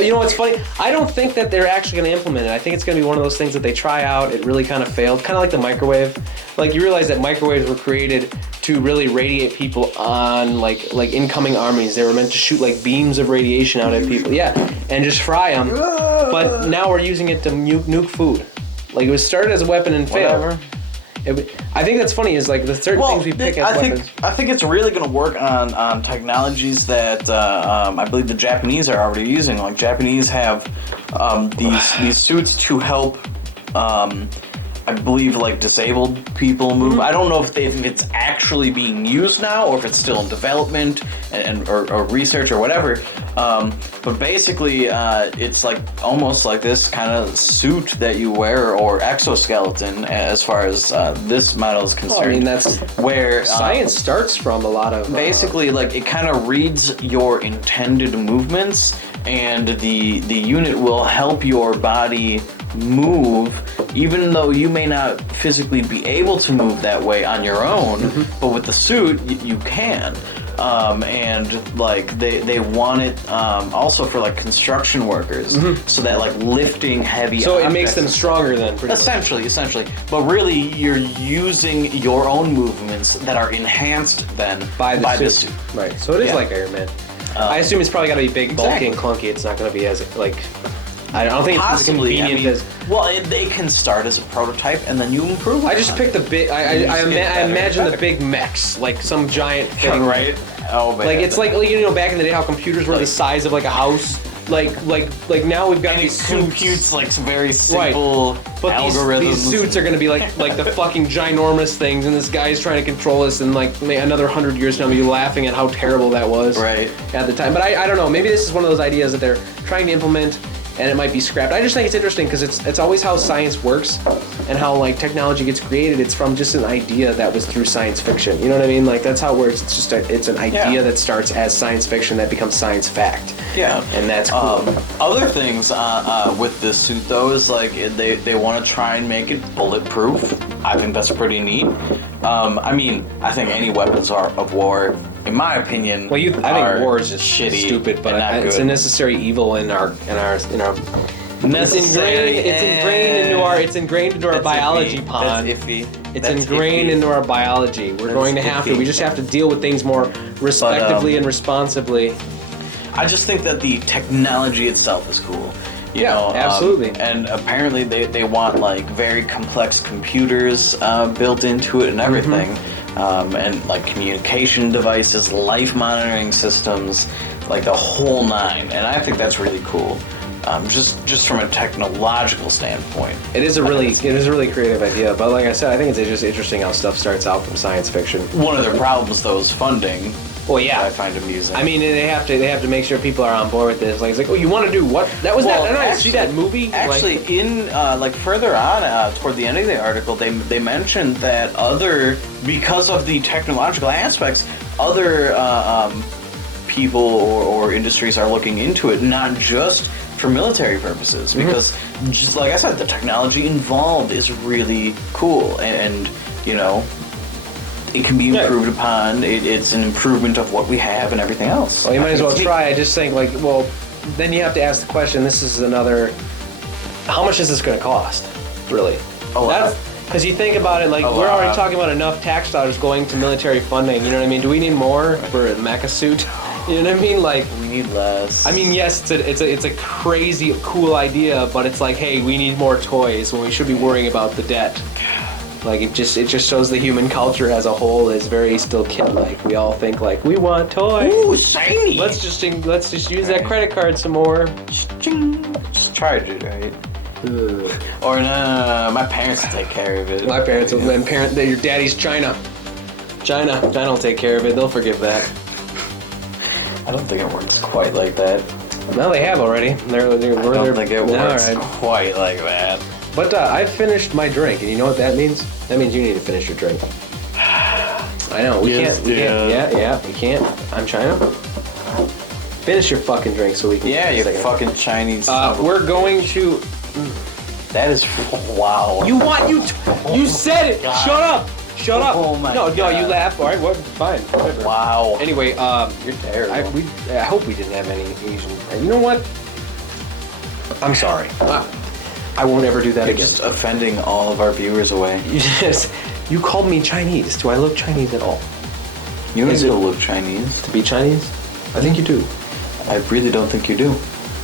you know what's funny? I don't think that they're actually going to implement it. I think it's going to be one of those things that they try out. It really kind of failed. Kind of like the microwave. Like, you realize that microwaves were created to really radiate people on, like incoming armies. They were meant to shoot, like, beams of radiation out at people. Yeah, and just fry them. But now we're using it to nuke food. Like, it was started as a weapon and failed. I think that's funny is, like, the certain things we pick as weapons. I think it's really going to work on technologies that I believe the Japanese are already using. Like, Japanese have these suits to help, I believe, like, disabled people move. I don't know if it's actually being used now or if it's still in development or research or whatever. But basically, it's like almost like this kind of suit that you wear or exoskeleton as far as this model is concerned. Well, I mean, that's where science starts from a lot of... basically, like, it kind of reads your intended movements, and the unit will help your body move, even though you may not physically be able to move that way on your own, but with the suit, you can. And, like, they want it also for, like, construction workers, so that, like, lifting heavy So objects, it makes them stronger then, pretty essentially. But really, you're using your own movements that are enhanced then by the suit. Right, so it is like Iron Man. I assume it's probably got to be big, bulky, and clunky. It's not going to be as, like... I don't think it's as convenient as... Well, they can start as a prototype, and then you improve. I just picked the big... I imagine the big mechs, like some giant thing. Right? Oh, man. Like, it's like, you know, back in the day how computers were the size of, like, a house. Like now we've got these suits. Computes, like, some very simple algorithms. These suits are going to be like the fucking ginormous things, and this guy's trying to control us, and, like, another 100 years from now, we'll be laughing at how terrible that was at the time. But I don't know. Maybe this is one of those ideas that they're trying to implement, and it might be scrapped. I just think it's interesting because it's always how science works and how, like, technology gets created. It's from just an idea that was through science fiction. You know what I mean? Like, that's how it works. It's just it's an idea that starts as science fiction that becomes science fact. Yeah. And that's cool. Other things with this suit, though, is, like, they want to try and make it bulletproof. I think that's pretty neat. I mean, I think any weapons of war, in my opinion, I think war is just shitty, stupid, but it's a necessary evil in our it's ingrained into our biology, Pond. That's iffy. It's ingrained into our biology. We're going to have to. We just have to deal with things more respectively and responsibly. I just think that the technology itself is cool. You know, absolutely. And apparently they want, like, very complex computers built into it and everything. And, like, communication devices, life monitoring systems, like the whole nine. And I think that's really cool. Just from a technological standpoint. It is a really creative idea, but like I said, I think it's just interesting how stuff starts out from science fiction. One of their problems, though, is funding. Well, yeah, I find amusing. I mean, they have to make sure people are on board with this. Like, it's like, oh, you want to do what? That was that. I see that movie. Actually, like further on, toward the end of the article, they mentioned that because of the technological aspects, other people or industries are looking into it, not just for military purposes, because just like I said, the technology involved is really cool, and you know, it can be improved upon. It's an improvement of what we have and everything else. Well, you might as well try. I just think, like, well, then you have to ask the question. This is another. How much is this going to cost? Really? A lot. Because you think about it, like, we're already talking about enough tax dollars going to military funding. You know what I mean? Do we need more for a mecha suit? You know what I mean? Like, we need less. I mean, yes, it's a crazy cool idea, but it's like, hey, we need more toys when we should be worrying about the debt. Like, it just shows the human culture as a whole is very still kid-like. We all think, like, we want toys. Ooh, shiny. Let's just use that credit card some more. Just charge it, right? Or no, my parents will take care of it. My parents will, your daddy's China will take care of it. They'll forgive that. I don't think it works quite like that. No, they have already. I don't think it works quite like that. But I finished my drink, and you know what that means? That means you need to finish your drink. I know, we can't. Yeah, we can't. I'm China. Finish your fucking drink so we can... Yeah, you fucking Chinese... we're going to... That is... Wow. You said it! God. Shut up! Shut up! Oh my No, God. you laugh. Alright, well, fine. Whatever. Wow. Anyway, You're terrible. I hope we didn't have any Asian... You know what? I'm sorry. I won't ever do that You're again. just offending all of our viewers away. You called me Chinese. Do I look Chinese at all? You don't still look Chinese. To be Chinese? I think you do. I really don't think you do.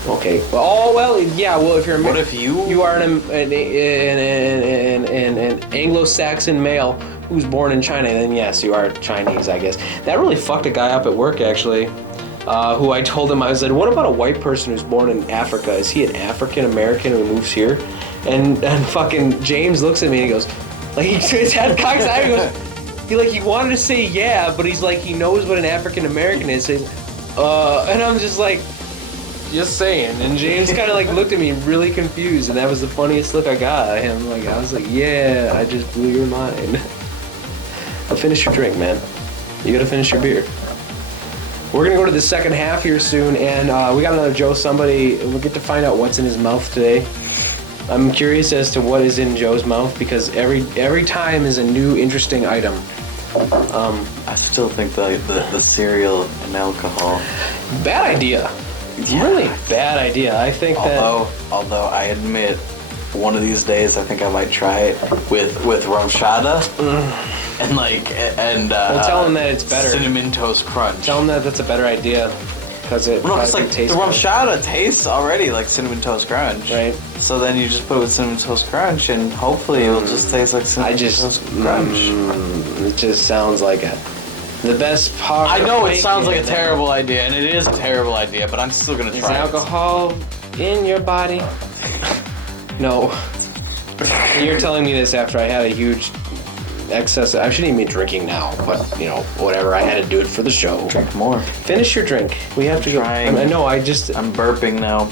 Okay. Well, yeah. Well, if you're What if you are an Anglo-Saxon male who's born in China, then yes, you are Chinese, I guess. That really fucked a guy up at work, actually. Who I told him, I said, what about a white person who's born in Africa? Is he an African American who moves here? And fucking James looks at me and he goes, like his head cocks out. He goes, he wanted to say yeah, but he's like, he knows what an African American is. So and I'm just like, just saying. And James kind of like looked at me really confused, and that was the funniest look I got at him. Like I was like, yeah, I just blew your mind. But finish your drink, man. You gotta finish your beer. We're gonna go to the second half here soon, and we got another Joe somebody. We'll get to find out what's in his mouth today. I'm curious as to what is in Joe's mouth because every time is a new interesting item. I still think the cereal and alcohol. Bad idea. Yeah. Really bad idea. I think Although I admit, one of these days I think I might try it with rumchata and well, tell him that it's better. Cinnamon Toast Crunch. Tell him that that's a better idea because it tastes the rumchata tastes already like Cinnamon Toast Crunch. Right. So then you just put it with Cinnamon Toast Crunch and hopefully it'll just taste like Cinnamon Toast Crunch. It just sounds like the best part. I know it sounds like a terrible idea, and it is a terrible idea, but I'm still gonna try it. Is alcohol in your body? No. You're telling me this after I had a huge excess. I shouldn't even be drinking now, but whatever. I had to do it for the show. Drink more. Finish your drink. We have to go. I know. I'm burping now.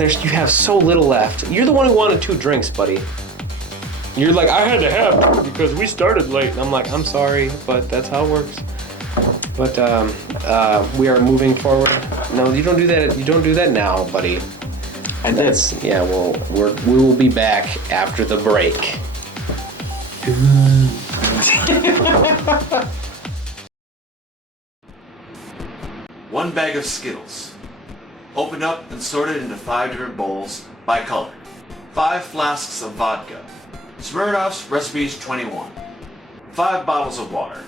You have so little left. You're the one who wanted 2 drinks, buddy. You're like, I had to have 2 because we started late. And I'm like, I'm sorry, but that's how it works. But we are moving forward. No, you don't do that. You don't do that now, buddy. And that's we will be back after the break. One bag of Skittles. Opened up and sorted into 5 different bowls by color. 5 flasks of vodka. Smirnoff's Recipes 21. 5 bottles of water.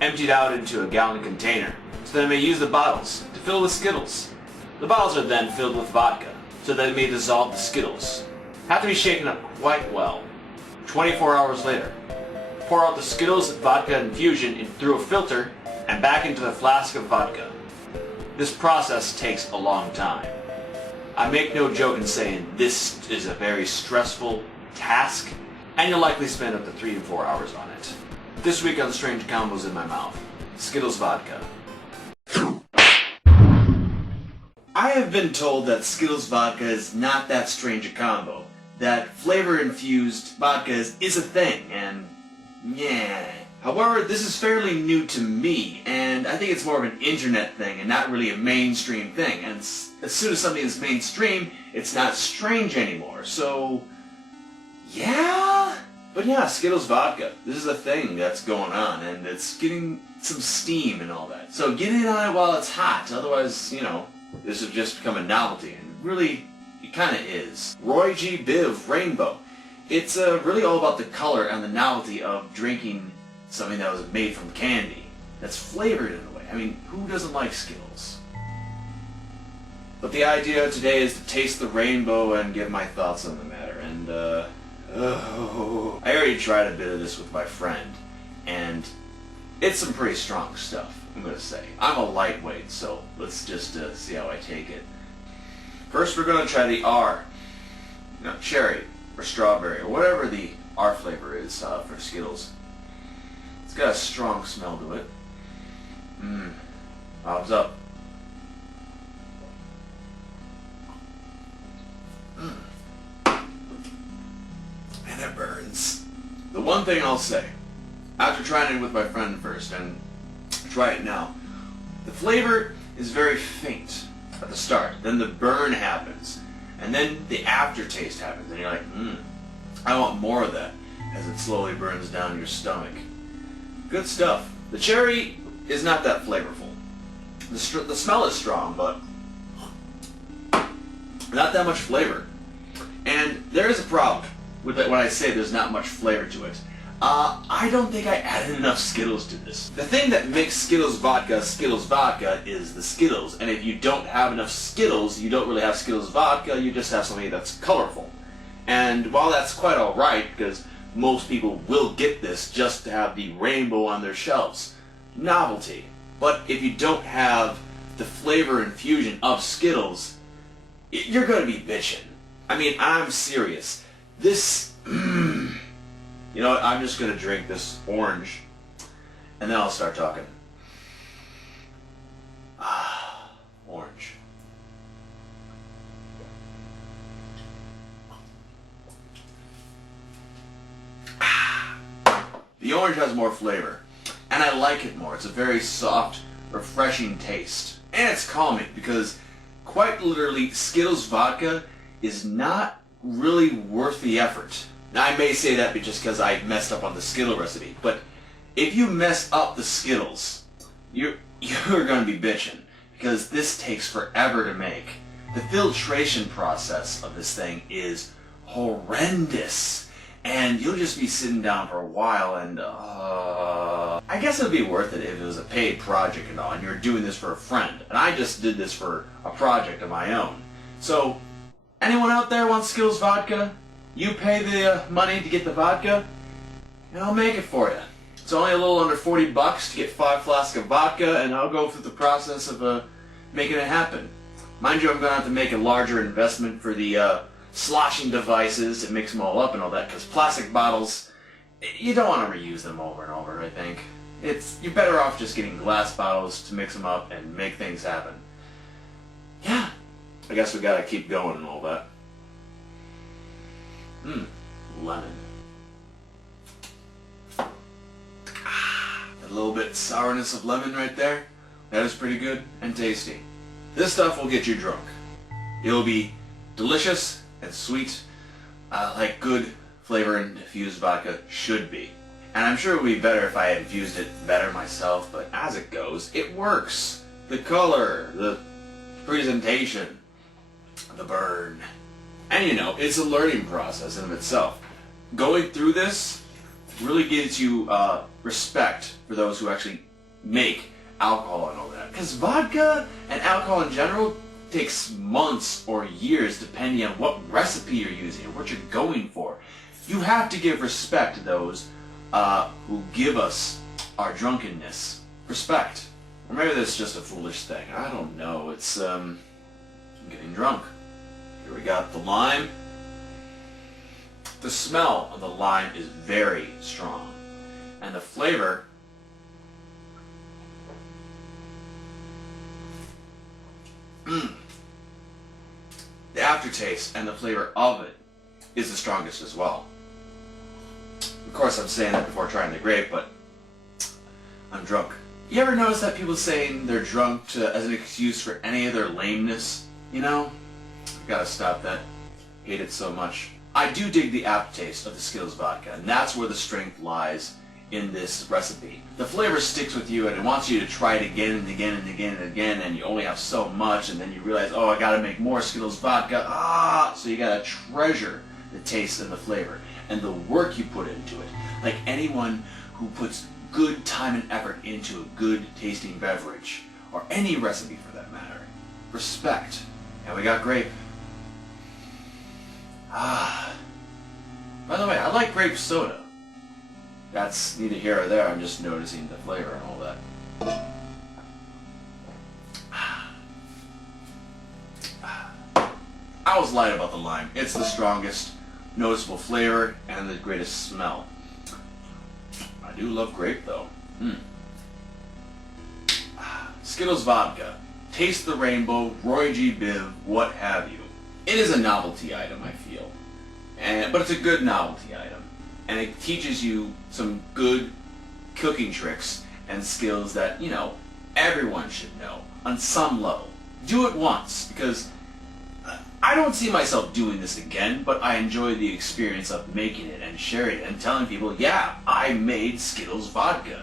Emptied out into a gallon container, so that I may use the bottles to fill with Skittles. The bottles are then filled with vodka, so that it may dissolve the Skittles. Have to be shaken up quite well. 24 hours later, pour out the Skittles vodka infusion through a filter and back into the flask of vodka. This process takes a long time. I make no joke in saying this is a very stressful task, and you'll likely spend up to 3 to 4 hours on it. This week on Strange Combos in My Mouth, Skittles Vodka. I have been told that Skittles Vodka is not that strange a combo. That flavor-infused vodka is a thing, and yeah. However, this is fairly new to me, and I think it's more of an internet thing and not really a mainstream thing. And as soon as something is mainstream, it's not strange anymore. So, yeah? But yeah, Skittles Vodka. This is a thing that's going on, and it's getting some steam and all that. So get in on it while it's hot, otherwise, this will just become a novelty. And really, it kind of is. Roy G. Biv Rainbow. It's really all about the color and the novelty of drinking something that was made from candy. That's flavored in a way. I mean, who doesn't like Skittles? But the idea today is to taste the rainbow and give my thoughts on the matter. And, I already tried a bit of this with my friend, and it's some pretty strong stuff, I'm gonna say. I'm a lightweight, so let's just see how I take it. First, we're gonna try the R. Cherry, or strawberry, or whatever the R flavor is for Skittles. It's got a strong smell to it. Bob's up. And it burns. The one thing I'll say, after trying it with my friend first, and try it now, the flavor is very faint. at the start. Then the burn happens. And then the aftertaste happens. And you're like, I want more of that as it slowly burns down your stomach. Good stuff. The cherry is not that flavorful. The smell is strong, but not that much flavor. And there is a problem with it when I say there's not much flavor to it. I don't think I added enough Skittles to this. The thing that makes Skittles vodka is the Skittles. And if you don't have enough Skittles, you don't really have Skittles vodka, you just have something that's colorful. And while that's quite alright, because most people will get this just to have the rainbow on their shelves. Novelty. But if you don't have the flavor infusion of Skittles, you're going to be bitching. I mean, I'm serious. This... You know what, I'm just going to drink this orange, and then I'll start talking. Orange. The orange has more flavor, and I like it more. It's a very soft, refreshing taste. And it's calming, because quite literally, Skittles vodka is not really worth the effort. Now, I may say that just because I messed up on the Skittle recipe, but if you mess up the Skittles, you're going to be bitching, because this takes forever to make. The filtration process of this thing is horrendous, and you'll just be sitting down for a while, and I guess it would be worth it if it was a paid project and all, and you're doing this for a friend, and I just did this for a project of my own. So, anyone out there want Skittles vodka? You pay the money to get the vodka, and I'll make it for you. It's only a little under $40 to get 5 flasks of vodka, and I'll go through the process of making it happen. Mind you, I'm going to have to make a larger investment for the sloshing devices to mix them all up and all that, because plastic bottles, you don't want to reuse them over and over, I think. You're better off just getting glass bottles to mix them up and make things happen. Yeah, I guess we got to keep going and all that. Lemon. A little bit sourness of lemon right there. That is pretty good and tasty. This stuff will get you drunk. It'll be delicious and sweet, like good flavor infused vodka should be. And I'm sure it would be better if I had infused it better myself, but as it goes, it works. The color, the presentation, the burn. And you know, it's a learning process in of itself. Going through this really gives you respect for those who actually make alcohol and all that. Because vodka and alcohol in general takes months or years depending on what recipe you're using and what you're going for. You have to give respect to those who give us our drunkenness. Respect. Or maybe that's just a foolish thing. I don't know. It's I'm getting drunk. Here we got the lime. The smell of the lime is very strong. And the flavor... The aftertaste and the flavor of it is the strongest as well. Of course, I'm saying that before trying the grape, but I'm drunk. You ever notice that people saying they're drunk as an excuse for any of their lameness? You know? I've got to stop that. Hate it so much. I do dig the aftertaste of the Skittles vodka, and that's where the strength lies in this recipe. The flavor sticks with you, and it wants you to try it again and again and again and again, and you only have so much, and then you realize, oh, I gotta make more Skittles vodka. So you gotta treasure the taste and the flavor, and the work you put into it. Like anyone who puts good time and effort into a good tasting beverage, or any recipe for that matter. Respect. And we got grape. By the way, I like grape soda. That's neither here or there, I'm just noticing the flavor and all that. I was lying about the lime. It's the strongest noticeable flavor and the greatest smell. I do love grape though. Skittles vodka. Taste the rainbow, Roy G. Biv, what have you. It is a novelty item, I feel. But it's a good novelty item. And it teaches you some good cooking tricks and skills that, you know, everyone should know on some level. do it once, because I don't see myself doing this again, but I enjoy the experience of making it and sharing it and telling people, yeah, I made Skittles vodka.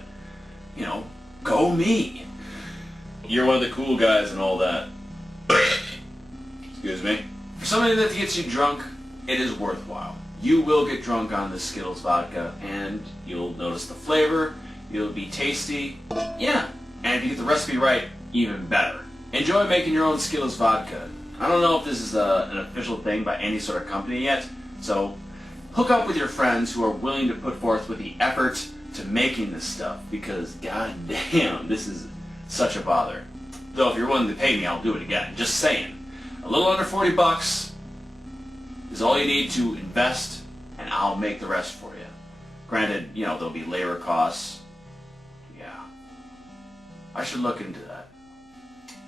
You know, go me. You're one of the cool guys and all that. Excuse me. For something that gets you drunk, it is worthwhile. You will get drunk on this Skittles vodka, and you'll notice the flavor, it'll be tasty, yeah. And if you get the recipe right, even better. Enjoy making your own Skittles vodka. I don't know if this is an official thing by any sort of company yet, so hook up with your friends who are willing to put forth with the effort to making this stuff, because goddamn, this is such a bother. Though if you're willing to pay me, I'll do it again. Just saying. A little under $40 is all you need to invest, and I'll make the rest for you. Granted, you know, there'll be labor costs. Yeah. I should look into that.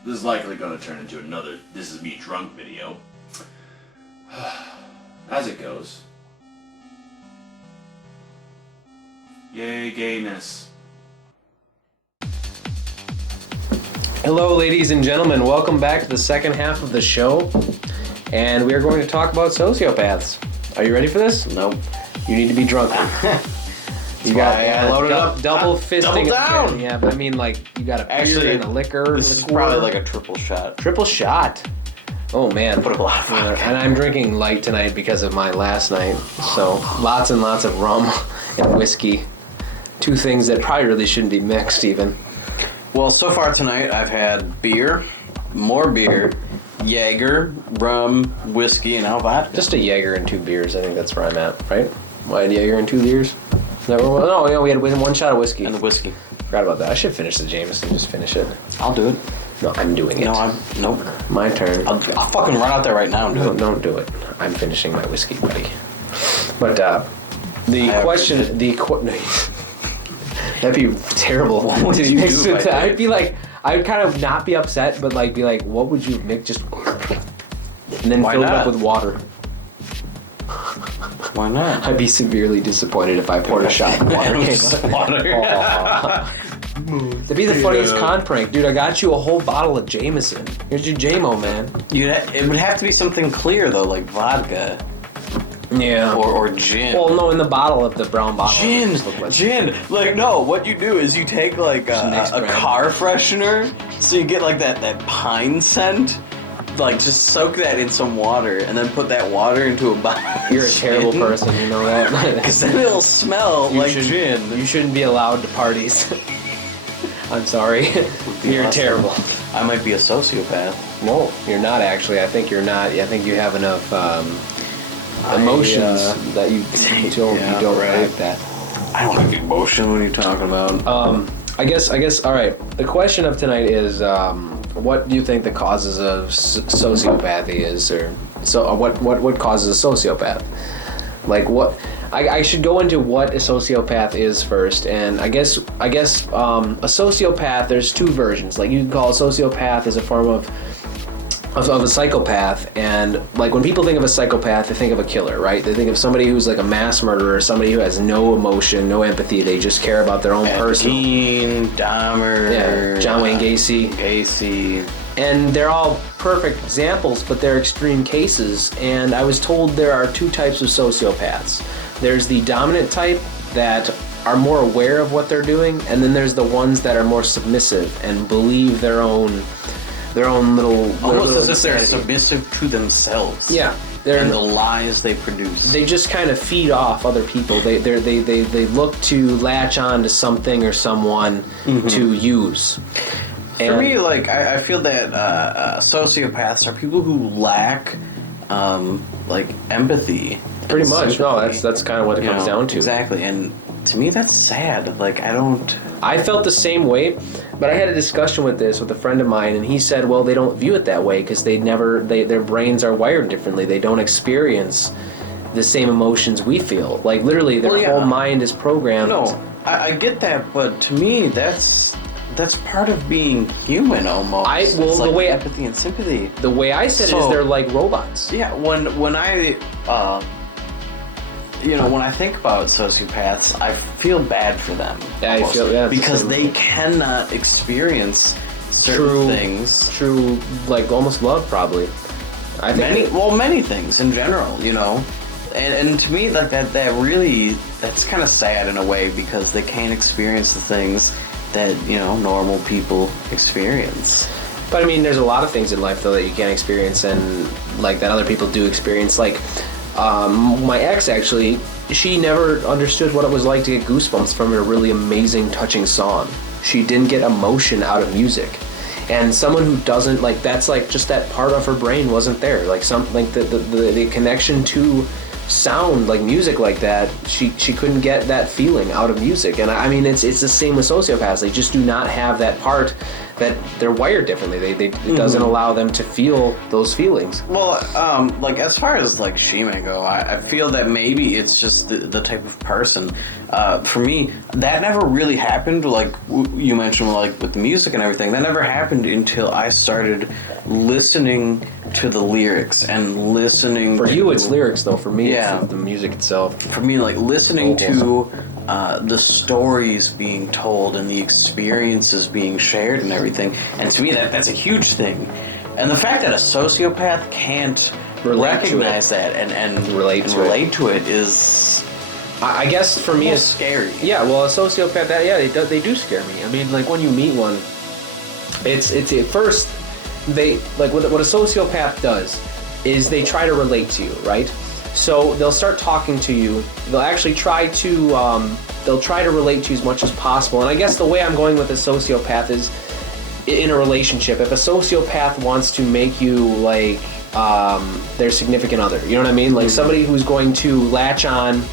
This is likely going to turn into another This Is Me Drunk video. As it goes. Yay, gayness. Hello, ladies and gentlemen. Welcome back to the second half of the show. And we are going to talk about sociopaths. Are you ready for this? Nope. You need to be drunk. You got loaded up. Double fisting. Double down. Yeah, but I mean, like, you got a beer Actually, and a liquor. This is probably like a triple shot. Triple shot. Oh, man. Put a lot of vodka. And I'm drinking light tonight because of my last night. So, lots and lots of rum and whiskey. Two things that probably really shouldn't be mixed, even. Well, so far tonight, I've had beer, more beer, Jaeger, rum, whiskey, and now vodka. Just a Jaeger and 2 beers. I think that's where I'm at, right? Why, Jaeger and 2 beers? Is that where we're, no, yeah, we had 1 shot of whiskey. And the whiskey. Forgot about that. I should finish the Jameson. Just finish it. I'll do it. No, I'm doing it. Nope. My turn. I'll fucking run out there right now and do No, it. don't do it. I'm finishing my whiskey, buddy. But the question, that'd be terrible. What would you do? I'd be like, I'd kind of not be upset, but like be like, what would you make? Just and then fill it up with water. Why not? I'd be severely disappointed if I poured a shot of water. That'd be the funniest con prank, dude. I got you a whole bottle of Jameson. Here's your JMO, man. It would have to be something clear though, like vodka. Yeah. Or gin. Well, no, in the bottle of the brown bottle. Gin. Like, no, what you do is you take like a car freshener, so you get like that pine scent. Like, just soak that in some water and then put that water into a bottle. You're a terrible person, you know that? Because then it'll smell like gin. You shouldn't be allowed to parties. I'm sorry. You're terrible. I might be a sociopath. No, you're not actually. I think you're not. I think you have enough emotions that you don't like that. I don't have emotion. What are you talking about? I guess. All right. The question of tonight is, what do you think the causes of sociopathy is, or what causes a sociopath? Like what? I should go into what a sociopath is first, and I guess a sociopath. There's 2 versions. Like you can call a sociopath as a form of a psychopath, and like when people think of a psychopath, they think of a killer, right? They think of somebody who's like a mass murderer, somebody who has no emotion, no empathy. They just care about their own personal. Dahmer, John Wayne Gacy, and they're all perfect examples, but they're extreme cases. And I was told there are 2 types of sociopaths. There's the dominant type that are more aware of what they're doing, and then there's the ones that are more submissive and believe their own little almost as if they're submissive to themselves. Yeah, and the lies they produce. They just kind of feed off other people. They look to latch on to something or someone to use. For me, like I feel that sociopaths are people who lack like empathy. Pretty much. No, that's kind of what it comes down to. Exactly, and to me that's sad. Like I felt the same way, but I had a discussion with a friend of mine, and he said, well, they don't view it that way because their brains are wired differently. They don't experience the same emotions we feel. Like literally, their whole mind is programmed. No, I get that, but to me, that's part of being human almost. The way empathy and sympathy. The way I said it is they're like robots. Yeah, when I when I think about sociopaths, I feel bad for them. Yeah, I feel because they cannot experience certain things. True, like almost love, probably. I think many things in general, you know. And to me, like that's kind of sad in a way, because they can't experience the things that, you know, normal people experience. But I mean, there's a lot of things in life though that you can't experience, and like that other people do experience. Like my ex, actually, she never understood what it was like to get goosebumps from a really amazing, touching song. She didn't get emotion out of music. And someone who doesn't, like, that's like just that part of her brain wasn't there. Like the connection to sound, like music like that, she couldn't get that feeling out of music. And I mean, it's the same with sociopaths. They just do not have that part, that they're wired differently. It doesn't allow them to feel those feelings. Well, like as far as like she may go, I feel that maybe it's just the type of person. For me, that never really happened. Like you mentioned, like with the music and everything, that never happened until I started listening to the lyrics and listening. For you, it's lyrics though. For me, yeah, it's the music itself. For me, like listening to the stories being told and the experiences being shared and everything. And to me, that's a huge thing. And the fact that a sociopath can't recognize that and relate to it is, I guess for me, it's scary. Yeah, well, a sociopath, they do scare me. I mean, like when you meet one, it's at first they like what a sociopath does is they try to relate to you, right? So they'll start talking to you. They'll actually try to relate to you as much as possible. And I guess the way I'm going with a sociopath is in a relationship. If a sociopath wants to make you like their significant other, you know what I mean? Like somebody who's going to latch on.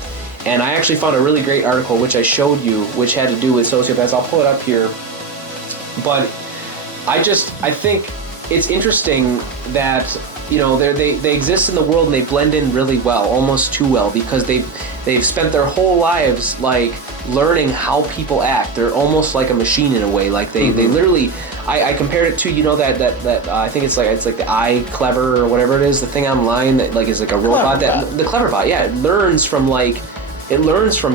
And I actually found a really great article which I showed you, which had to do with sociopaths. I'll pull it up here. But I think it's interesting that, you know, they exist in the world and they blend in really well, almost too well, because they've spent their whole lives like learning how people act. They're almost like a machine in a way. Like they literally, I compared it to, you know, that I think it's like the iClever or whatever it is, the thing online that like is like a robot, the Clever Bot. Yeah, it learns from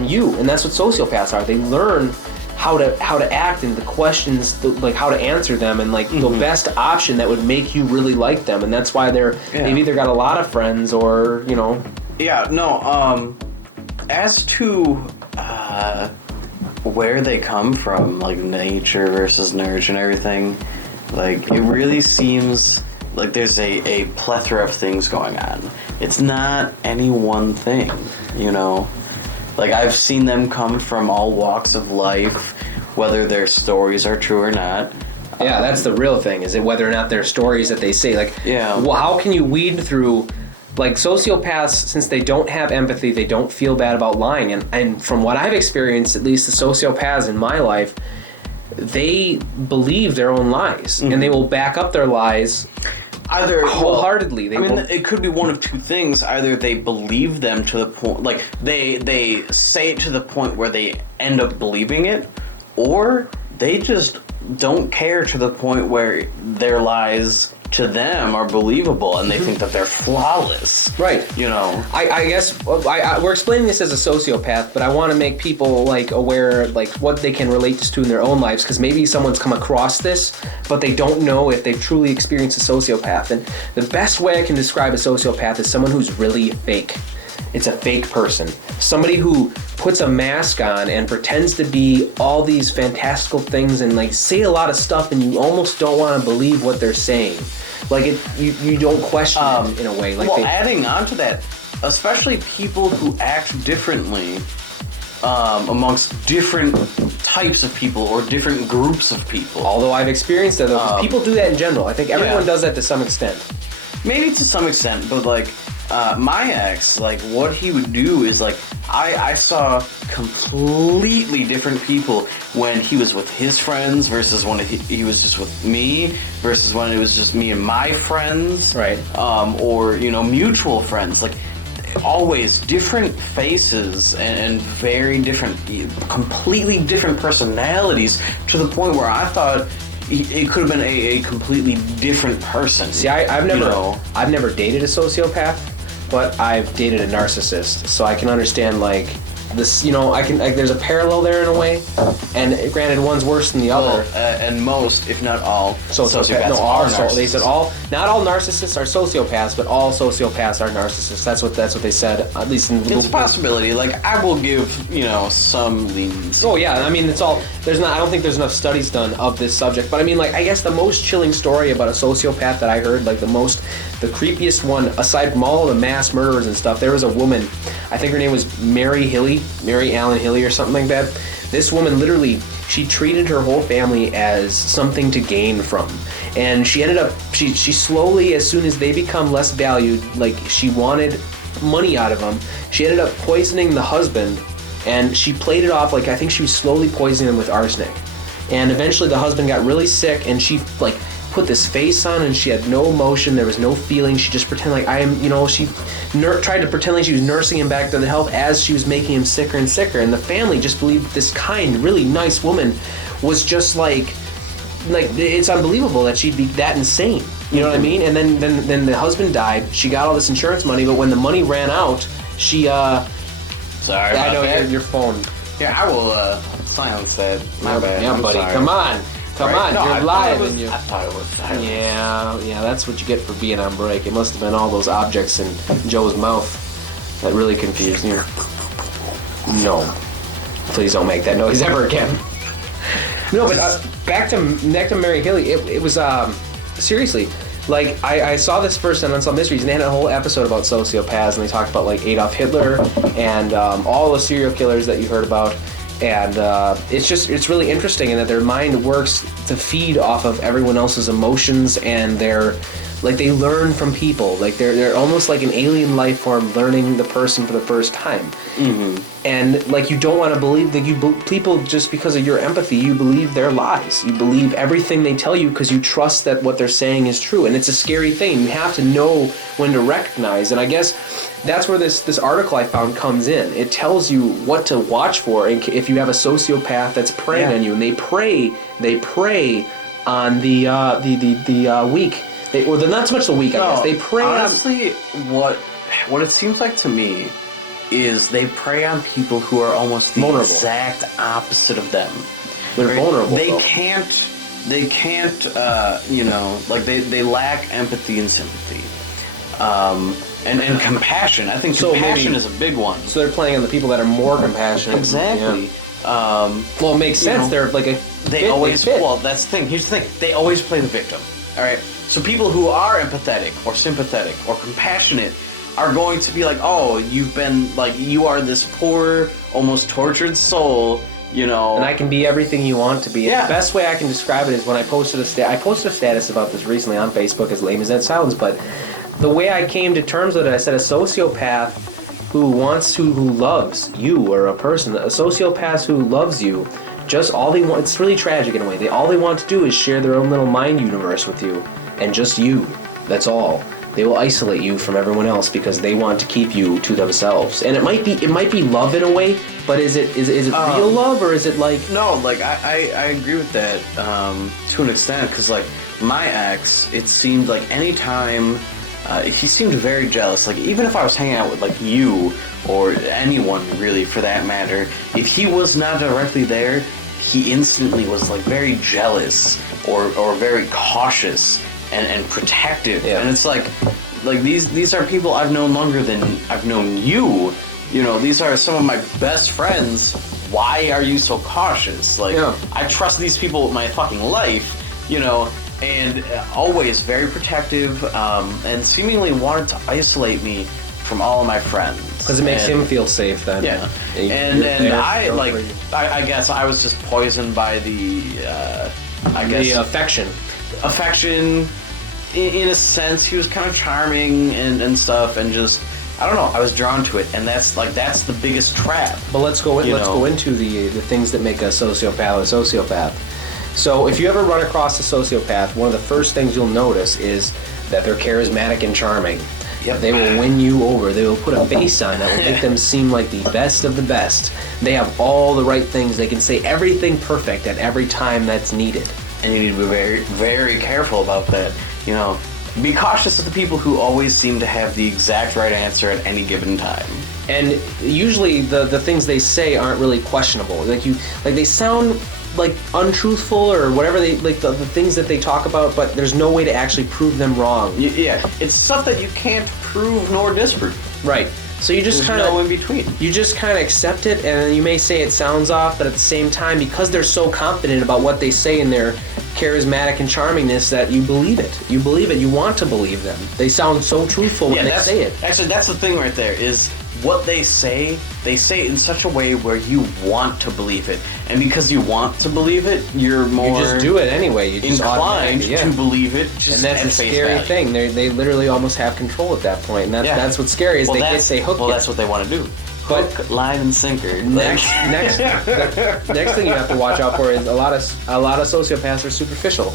you, and that's what sociopaths are. They learn how to act and the questions, like how to answer them, and like the best option that would make you really like them. And that's why they've either got a lot of friends or, you know. Yeah, no, as to where they come from, like nature versus nurture and everything, like it really seems like there's a plethora of things going on. It's not any one thing, you know. Like, I've seen them come from all walks of life, whether their stories are true or not. Yeah, that's the real thing, is it whether or not their stories that they say. Like, well, how can you weed through, like, sociopaths, since they don't have empathy, they don't feel bad about lying. And from what I've experienced, at least the sociopaths in my life, they believe their own lies, and they will back up their lies either wholeheartedly. It could be one of two things. Either they believe them to the point, like they say it to the point where they end up believing it, or they just don't care to the point where their lies to them are believable and they think that they're flawless. Right. You know. I guess we're explaining this as a sociopath, but I want to make people like aware like what they can relate to in their own lives, because maybe someone's come across this, but they don't know if they've truly experienced a sociopath. And the best way I can describe a sociopath is someone who's really fake. It's a fake person. Somebody who puts a mask on and pretends to be all these fantastical things and like say a lot of stuff, and you almost don't want to believe what they're saying. Like you don't question it in a way. Like adding on to that, especially people who act differently amongst different types of people or different groups of people. Although I've experienced that, though, people do that in general. I think everyone does that to some extent. Maybe to some extent, but like my ex, like what he would do is like I saw completely different people when he was with his friends versus when he was just with me versus when it was just me and my friends, right? Or you know, mutual friends. Like always different faces and very different, completely different personalities, to the point where I thought it could have been a completely different person. See, I've never dated a sociopath, but I've dated a narcissist, so I can understand like this, there's a parallel there in a way, and granted, one's worse than the other. And most, if not all, sociopaths are narcissists. They said not all narcissists are sociopaths, but all sociopaths are narcissists. That's what they said. At least in it's a possibility. Like, I will give some leniency. Oh yeah, I mean it's all. I don't think there's enough studies done of this subject, but I mean, like, I guess the most chilling story about a sociopath that I heard, like the creepiest one, aside from all the mass murderers and stuff, there was a woman. I think her name was Mary Allen Hilly or something like that. This woman literally, she treated her whole family as something to gain from. And she ended up, she slowly, as soon as they become less valued, like she wanted money out of them, she ended up poisoning the husband, and she played it off like, I think she was slowly poisoning him with arsenic. And eventually the husband got really sick, and she like put this face on, and she had no emotion, there was no feeling. She just pretended like she tried to pretend like she was nursing him back to the health as she was making him sicker and sicker. And the family just believed this kind, really nice woman was just like it's unbelievable that she'd be that insane. You know what I mean? And then the husband died. She got all this insurance money, but when the money ran out, she sorry about I know that. your phone. Yeah, I will silence that. My bad. Yeah, I'm buddy. sorry. Come on. Come Right? on, No, you're I live thought and you. I thought it was silent. Yeah, that's what you get for being on break. It must have been all those objects in Joe's mouth that really confused you. No. Please don't make that noise ever again. No, but back to Mary Hilly, it was, seriously, like, I saw this first on Unsolved Mysteries, and they had a whole episode about sociopaths, and they talked about, like, Adolf Hitler and all the serial killers that you heard about. And it's really interesting in that their mind works to feed off of everyone else's emotions, and they learn from people. Like they're almost like an alien life form learning the person for the first time. Mm-hmm. And like you don't want to believe that people, just because of your empathy, you believe their lies. You believe everything they tell you because you trust that what they're saying is true. And it's a scary thing. You have to know when to recognize. And I guess that's where this article I found comes in. It tells you what to watch for if you have a sociopath that's preying on you, and they prey on the weak. Not so much the weak, I guess. They prey honestly, what it seems like to me is they prey on people who are almost the vulnerable. Exact opposite of them. They're vulnerable. They can't, like they lack empathy and sympathy. And compassion. I think compassion is a big one. So they're playing on the people that are more compassionate. Exactly. Yeah. Well, it makes sense. They're like Well, that's the thing. Here's the thing. They always play the victim. All right. So people who are empathetic or sympathetic or compassionate are going to be like, oh, you are this poor, almost tortured soul. And I can be everything you want to be. Yeah. The best way I can describe it is when I posted a status about this recently on Facebook, as lame as that sounds, but the way I came to terms with it, I said a sociopath who loves you, or a sociopath who loves you, just all they want, it's really tragic in a way, all they want to do is share their own little mind universe with you, and just you, that's all. They will isolate you from everyone else because they want to keep you to themselves. And it might be love in a way, but is it real love, or is it like... No, like, I agree with that to an extent, because, like, my ex, it seemed like anytime... he seemed very jealous. Like, even if I was hanging out with, like, you, or anyone, really, for that matter, if he was not directly there, he instantly was, like, very jealous, or very cautious, and protective. Yeah. And it's like these are people I've known longer than I've known you. These are some of my best friends. Why are you so cautious? Like, I trust these people with my fucking life, and always very protective, and seemingly wanted to isolate me from all of my friends. Because it makes him feel safe then. Yeah. And I guess I was just poisoned by the affection. Affection, in a sense. He was kind of charming and stuff, and just, I don't know, I was drawn to it, and that's the biggest trap. But let's go into the things that make a sociopath. So if you ever run across a sociopath, one of the first things you'll notice is that they're charismatic and charming. Yep. They will win you over. They will put a face on that will make them seem like the best of the best. They have all the right things. They can say everything perfect at every time that's needed. And you need to be very, very careful about that. Be cautious of the people who always seem to have the exact right answer at any given time. And usually the things they say aren't really questionable. Like they sound like untruthful or whatever they like the things that they talk about, but there's no way to actually prove them wrong. Yeah, it's stuff that you can't prove nor disprove. Right. So you just kind of no in between. You just kind of accept it, and you may say it sounds off, but at the same time, because they're so confident about what they say in their charismatic and charmingness, that you believe it. You believe it. You want to believe them. They sound so truthful when they say it. Actually, that's the thing right there. Is what they say it in such a way where you want to believe it, and because you want to believe it, you're more you just do it anyway. You just inclined to believe it. And that's a scary thing. They literally almost have control at that point, and that's what's scary is they hook you. Well, that's what they want to do. Hook, line, and sinker. Next thing you have to watch out for is a lot of sociopaths are superficial,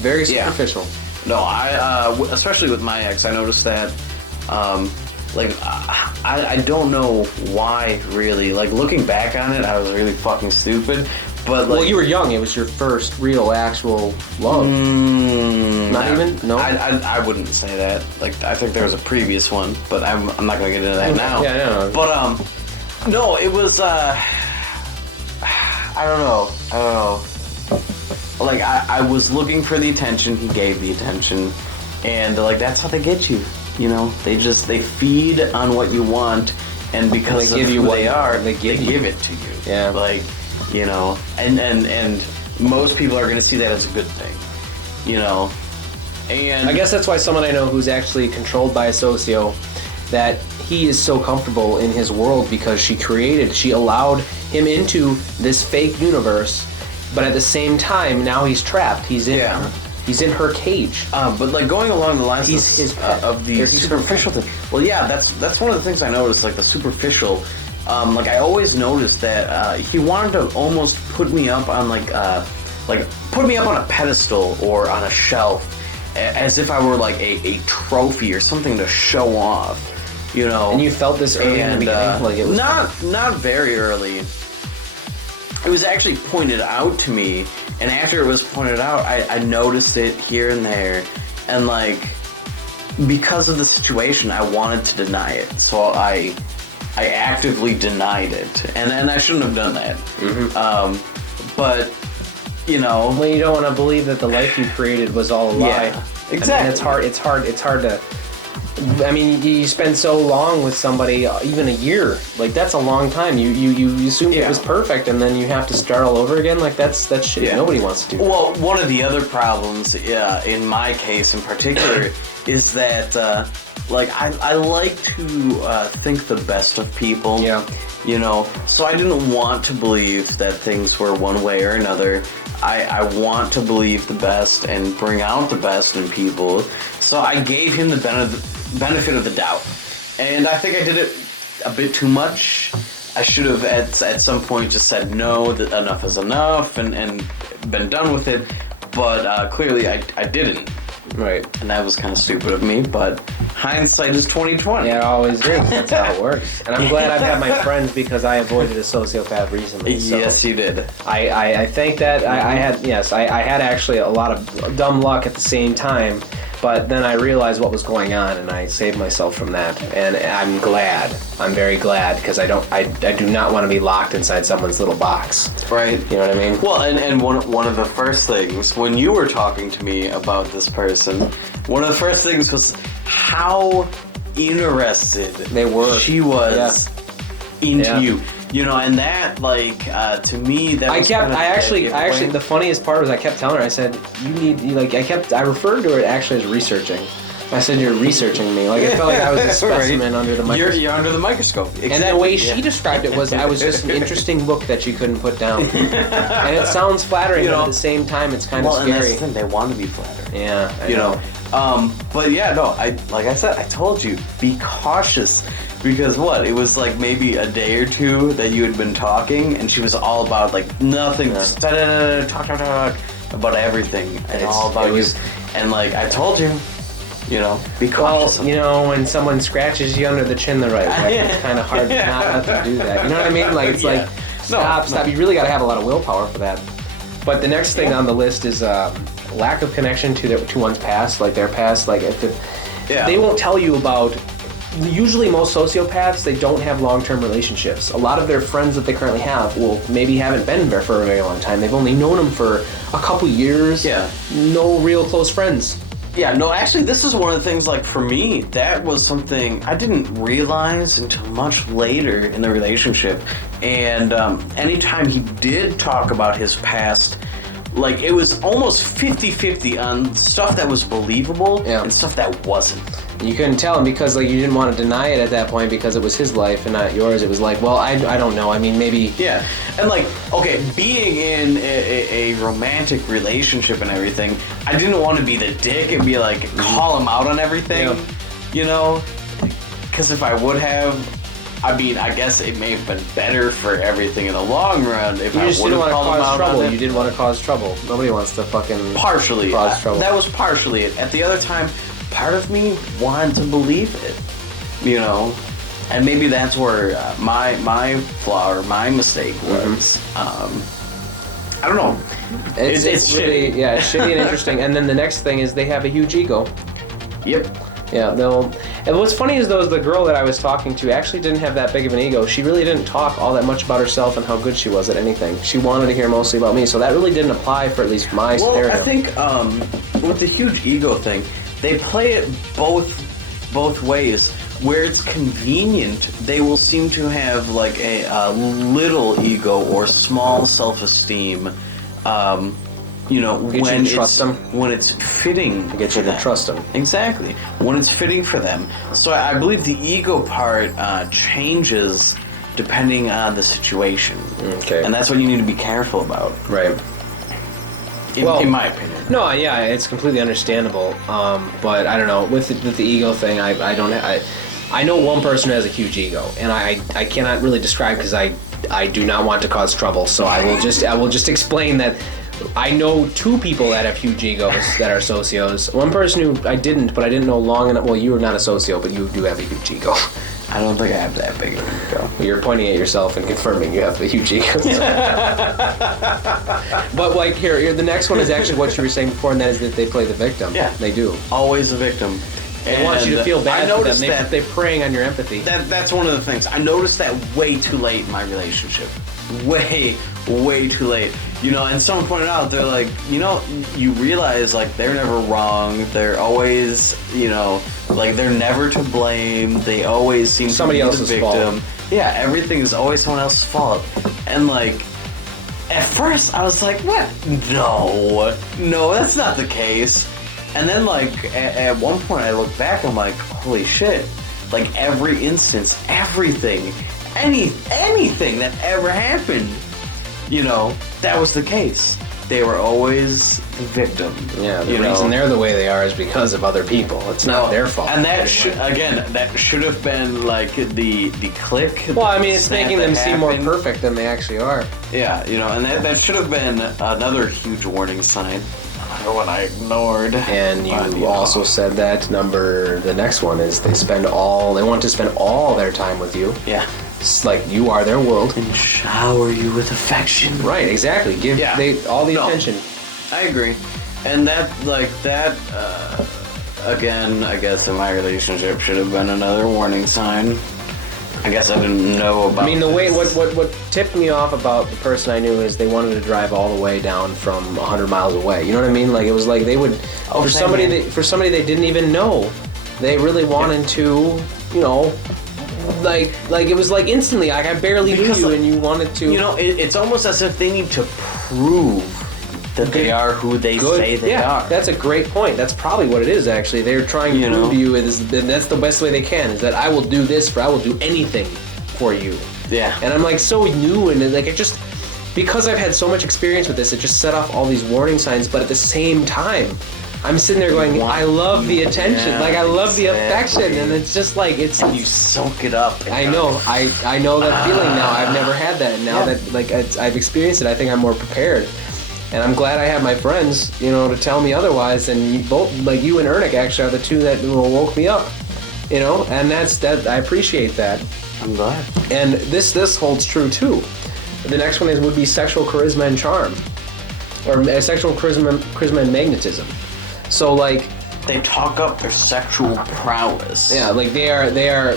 very superficial. No, I especially with my ex, I noticed that. I don't know why, really. Like, looking back on it, I was really fucking stupid. But, well, you were young. It was your first real, actual love. Not even? No? I wouldn't say that. Like, I think there was a previous one, but I'm not going to get into that now. Yeah, no. But, no, it was, I don't know. Like, I was looking for the attention. He gave the attention. And, like, that's how they get you. You know, they feed on what you want, and because they give of you who what they are, they give it to you. Yeah. Like, you know, and most people are going to see that as a good thing, you know. And I guess that's why someone I know who's actually controlled by a socio, that he is so comfortable in his world because she allowed him into this fake universe, but at the same time, now he's trapped. He's in her cage. But like going along the lines he's his pet. Of the superficial thing. Well, yeah, that's one of the things I noticed. Like the superficial. Like I always noticed that he wanted to almost put me up on like put me up on a pedestal or on a shelf, as if I were like a trophy or something to show off. You know. And you felt this early in the beginning, like it was not very early. It was actually pointed out to me. And after it was pointed out, I noticed it here and there. And, like, because of the situation, I wanted to deny it. So I actively denied it. And I shouldn't have done that. Mm-hmm. But, you know... Well, you don't want to believe that the life you created was all a lie. Yeah, exactly. I mean, it's hard to... I mean, you spend so long with somebody, even a year. Like, that's a long time. You assumed it was perfect, and then you have to start all over again. Like, that's shit nobody wants to do. Well, one of the other problems, in my case in particular, is that, like, I like to think the best of people. Yeah. You know? So I didn't want to believe that things were one way or another. I want to believe the best and bring out the best in people. So I gave him the benefit of the doubt. And I think I did it a bit too much. I should have at some point just said no, that enough is enough, and been done with it. But clearly I didn't. Right. And that was kind of stupid of me, but hindsight is 20/20. Yeah, it always is. That's how it works. And I'm glad I've had my friends because I avoided a sociopath recently. So yes, you did. I think that I had actually a lot of dumb luck at the same time, but then I realized what was going on and I saved myself from that. And I'm glad. I'm very glad because I do not want to be locked inside someone's little box. Right. You know what I mean? Well, and one of the first things when you were talking to me about this person, one of the first things was how interested she was into you. You know, and that, like, to me, that was I actually, the funniest part was I kept telling her, I said, I referred to it actually as researching. I said, you're researching me. Like, I felt like I was a specimen under the microscope. You're under the microscope. Exactly. And the way she described it was, I was just an interesting book that you couldn't put down. And it sounds flattering, but at the same time, it's kind of scary. And that's the thing, they want to be flattered. Yeah, I know. But yeah, no, like I said, I told you, be cautious. Because it was like maybe a day or two that you had been talking, and she was all about like nothing, just talk about everything, and all about you. And like I told you, you know, be cautious. Well, you know, when someone scratches you under the chin the right way, it's kind of hard not to do that. You know what I mean? Like it's stop. You really got to have a lot of willpower for that. But the next thing on the list is lack of connection to one's past, like their past, like they won't tell you about. Usually most sociopaths, they don't have long-term relationships. A lot of their friends that they currently have, maybe haven't been there for a very long time. They've only known them for a couple years. Yeah. No real close friends. Yeah, no, actually, this is one of the things, like, for me, that was something I didn't realize until much later in the relationship. And anytime he did talk about his past, like, it was almost 50-50 on stuff that was believable and stuff that wasn't. You couldn't tell him because, like, you didn't want to deny it at that point because it was his life and not yours. It was like, well, I don't know. I mean, maybe... Yeah. And, like, okay, being in a romantic relationship and everything, I didn't want to be the dick and be like, call him out on everything, you know? Because if I would have... I mean, I guess it may have been better for everything in the long run if I would have called him out on it. You didn't want to cause trouble. Nobody wants to fucking cause trouble. That was partially it. At the other time, part of me wanted to believe it, you know? And maybe that's where my flaw or my mistake was. I don't know. It's really, it's shitty and interesting. And then the next thing is they have a huge ego. Yep. Yeah, and what's funny is the girl that I was talking to actually didn't have that big of an ego. She really didn't talk all that much about herself and how good she was at anything. She wanted to hear mostly about me, so that really didn't apply for at least my scenario. Well, I think with the huge ego thing, they play it both ways. Where it's convenient, they will seem to have like a little ego or small self-esteem. You know, when it's fitting to get you to trust them. Exactly. When it's fitting for them. So I believe the ego part changes depending on the situation. Okay. And that's what you need to be careful about. Right. In my opinion. No, yeah, it's completely understandable. But I don't know, with the ego thing, I know one person who has a huge ego, and I cannot really describe because I do not want to cause trouble. So I will just explain that. I know two people that have huge egos that are socios. One person who I didn't know long enough. Well, you are not a socio, but you do have a huge ego. I don't think I have that big of an ego. You're pointing at yourself and confirming you have the huge ego. But like here, the next one is actually what you were saying before, and that is that they play the victim. Yeah, they do. Always a victim. They want you to feel bad for them. They're preying on your empathy. That's one of the things. I noticed that way too late in my relationship. Way too late. You know, and someone pointed out, they're like, you know, you realize, like, they're never wrong. They're always, you know, like, they're never to blame. They always seem somebody to be else's the victim. Fault. Yeah, everything is always someone else's fault. And, like, at first, I was like, what? No, that's not the case. And then, like, at one point, I look back, I'm like, holy shit. Like, every instance, everything, anything that ever happened, you know, that was the case. They were always the victim. Yeah, the reason they're the way they are is because of other people. It's not their fault. And that should have been like the click. Well, I mean, it's making them seem more perfect than they actually are. Yeah, you know, and that should have been another huge warning sign. What I ignored. And you also said that the next one is they want to spend all their time with you. Yeah. It's like you are their world. And shower you with affection. Right, exactly. Give all the attention. I agree. And again, I guess in my relationship should have been another warning sign. I guess I didn't know about. I mean, the way what tipped me off about the person I knew is they wanted to drive all the way down from 100 miles away. You know what I mean? Like it was like they would for somebody they didn't even know, they really wanted to, you know, like it was like instantly. Like I barely knew you, and you wanted to. You know, it's almost as if they need to prove that they are who they say they are. That's a great point. That's probably what it is, actually. They're trying to prove to you, and that's the best way they can, is that I will do this, I will do anything for you. Yeah. And I'm like so new, and like it just, because I've had so much experience with this, it just set off all these warning signs, but at the same time, I'm sitting there going, I love the attention, like I love the affection, and it's just like, and you soak it up. I know that feeling now. I've never had that, and now that like I've experienced it, I think I'm more prepared. And I'm glad I have my friends, you know, to tell me otherwise. And you both, like you and Ernick, actually are the two that woke me up, you know. And that I appreciate that. I'm glad. And this holds true too. The next one would be sexual charisma and charm. or sexual charisma and magnetism. So like they talk up their sexual prowess. Yeah, like they are.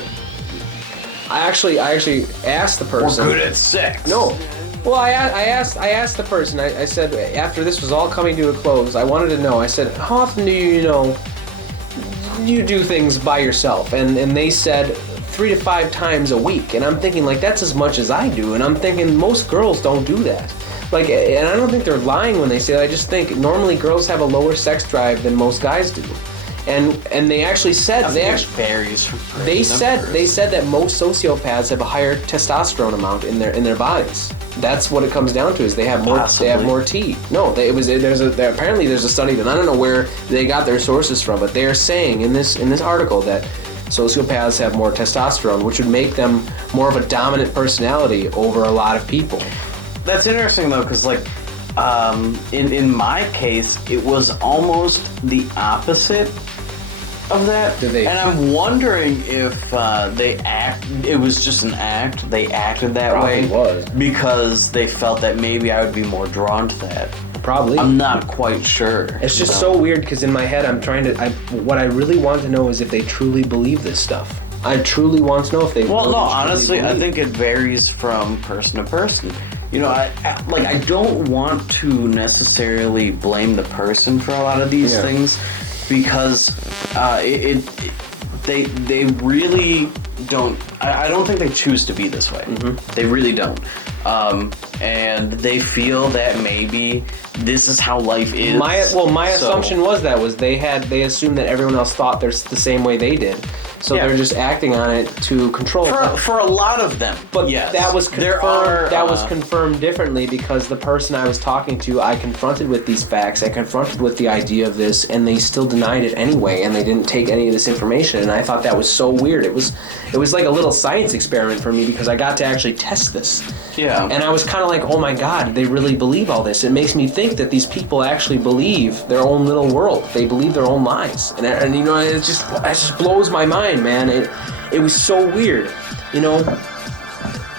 I actually asked the person. We're good at sex. No. Well, I asked the person. I said after this was all coming to a close, I wanted to know. I said, how often do you do things by yourself? And they said 3 to 5 times a week. And I'm thinking like that's as much as I do. And I'm thinking most girls don't do that. Like, and I don't think they're lying when they say that. I just think normally girls have a lower sex drive than most guys do. And they actually said varies from person they to said that most sociopaths have a higher testosterone amount in their bodies. That's what it comes down to, is they have more Possibly. they have more T. No, apparently there's a study that I don't know where they got their sources from, but they are saying in this article that sociopaths have more testosterone, which would make them more of a dominant personality over a lot of people. That's interesting though, because like in my case, it was almost the opposite of that. And I'm wondering if it was just an act. They acted that Probably way was. because they felt that maybe I would be more drawn to that. Probably. I'm not quite sure. It's just so weird because in my head what I really want to know is if they truly believe this stuff. I truly want to know if they Well, really no, truly honestly, I believe. think it varies from person to person. You know, I don't want to necessarily blame the person for a lot of these things because they really don't. I don't think they choose to be this way. Mm-hmm. They really don't. And they feel that maybe this is how life is. My assumption was they assumed that everyone else thought they're the same way they did. So they're just acting on it to control. For a lot of them, but yes. that was confirmed. That was confirmed differently because the person I was talking to, I confronted with these facts. I confronted with the idea of this, and they still denied it anyway. And they didn't take any of this information. And I thought that was so weird. It was like a little science experiment for me because I got to actually test this. Yeah. And I was kind of like, oh my God, they really believe all this. It makes me think that these people actually believe their own little world. They believe their own lies. And you know, it just blows my mind, man. It was so weird, you know,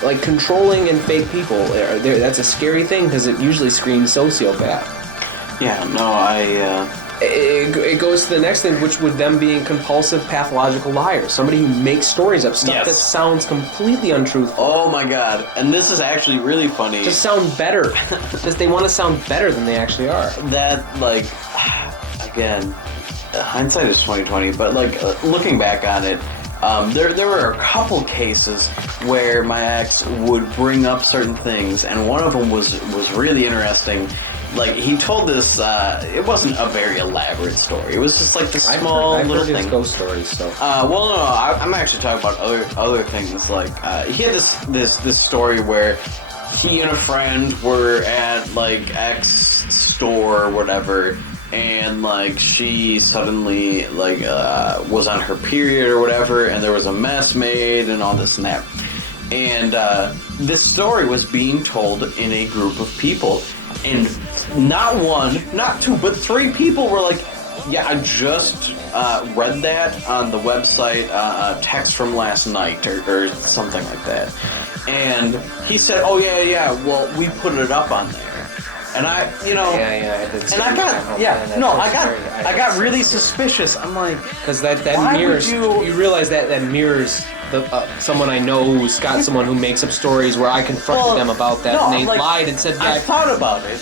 like controlling and fake people. That's a scary thing because it usually screams sociopath. Yeah, no, It goes to the next thing, which would them being compulsive pathological liars. Somebody who makes stories up, stuff that sounds completely untruthful. Oh my God. And this is actually really funny. Just sound better. Just they want to sound better than they actually are. That, like, again, hindsight is 20/20, but like looking back on it, there were a couple cases where my ex would bring up certain things, and one of them was really interesting. Like, he told this, it wasn't a very elaborate story. It was just like this small I've little heard thing. ghost stories, so. Well, no, I'm actually talking about other things. Like, he had this story where he and a friend were at like X store or whatever, and like she suddenly like was on her period or whatever, and there was a mess made and all this and that. And this story was being told in a group of people, and not one, not two, but 3 people were like, yeah, I just read that on the website, text from last night or something like that. And he said, oh yeah, well, we put it up on there. And I, you know, I got really suspicious. I'm like, because that mirrors. You realize that mirrors someone I know who's got someone who makes up stories where I confronted them about that, and they lied and said, yeah, I thought about it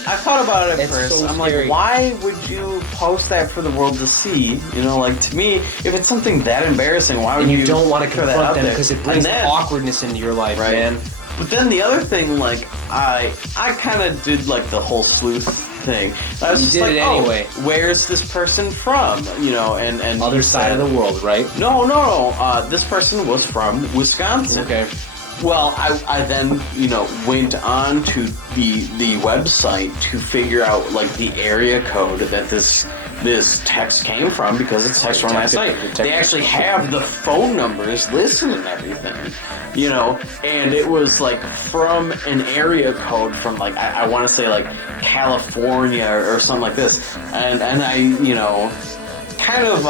it's first. so I'm scary. like, why would you post that for the world to see? You know, like, to me, if it's something that embarrassing, why would you don't want to throw that confront out them there? because it brings And then- awkwardness into your life, Right. man. But then the other thing, like, I kind of did like the whole sleuth thing. I was You just did like, it anyway. Where's this person from? You know, and Other he side said- of the world, right? No. This person was from Wisconsin. Okay. Well, I then, you know, went on to the website to figure out like the area code that this text came from, because it's text from last night. They actually have the phone numbers listed and everything, you know, and it was like from an area code from like I want to say like California or something like this, and I, you know, kind of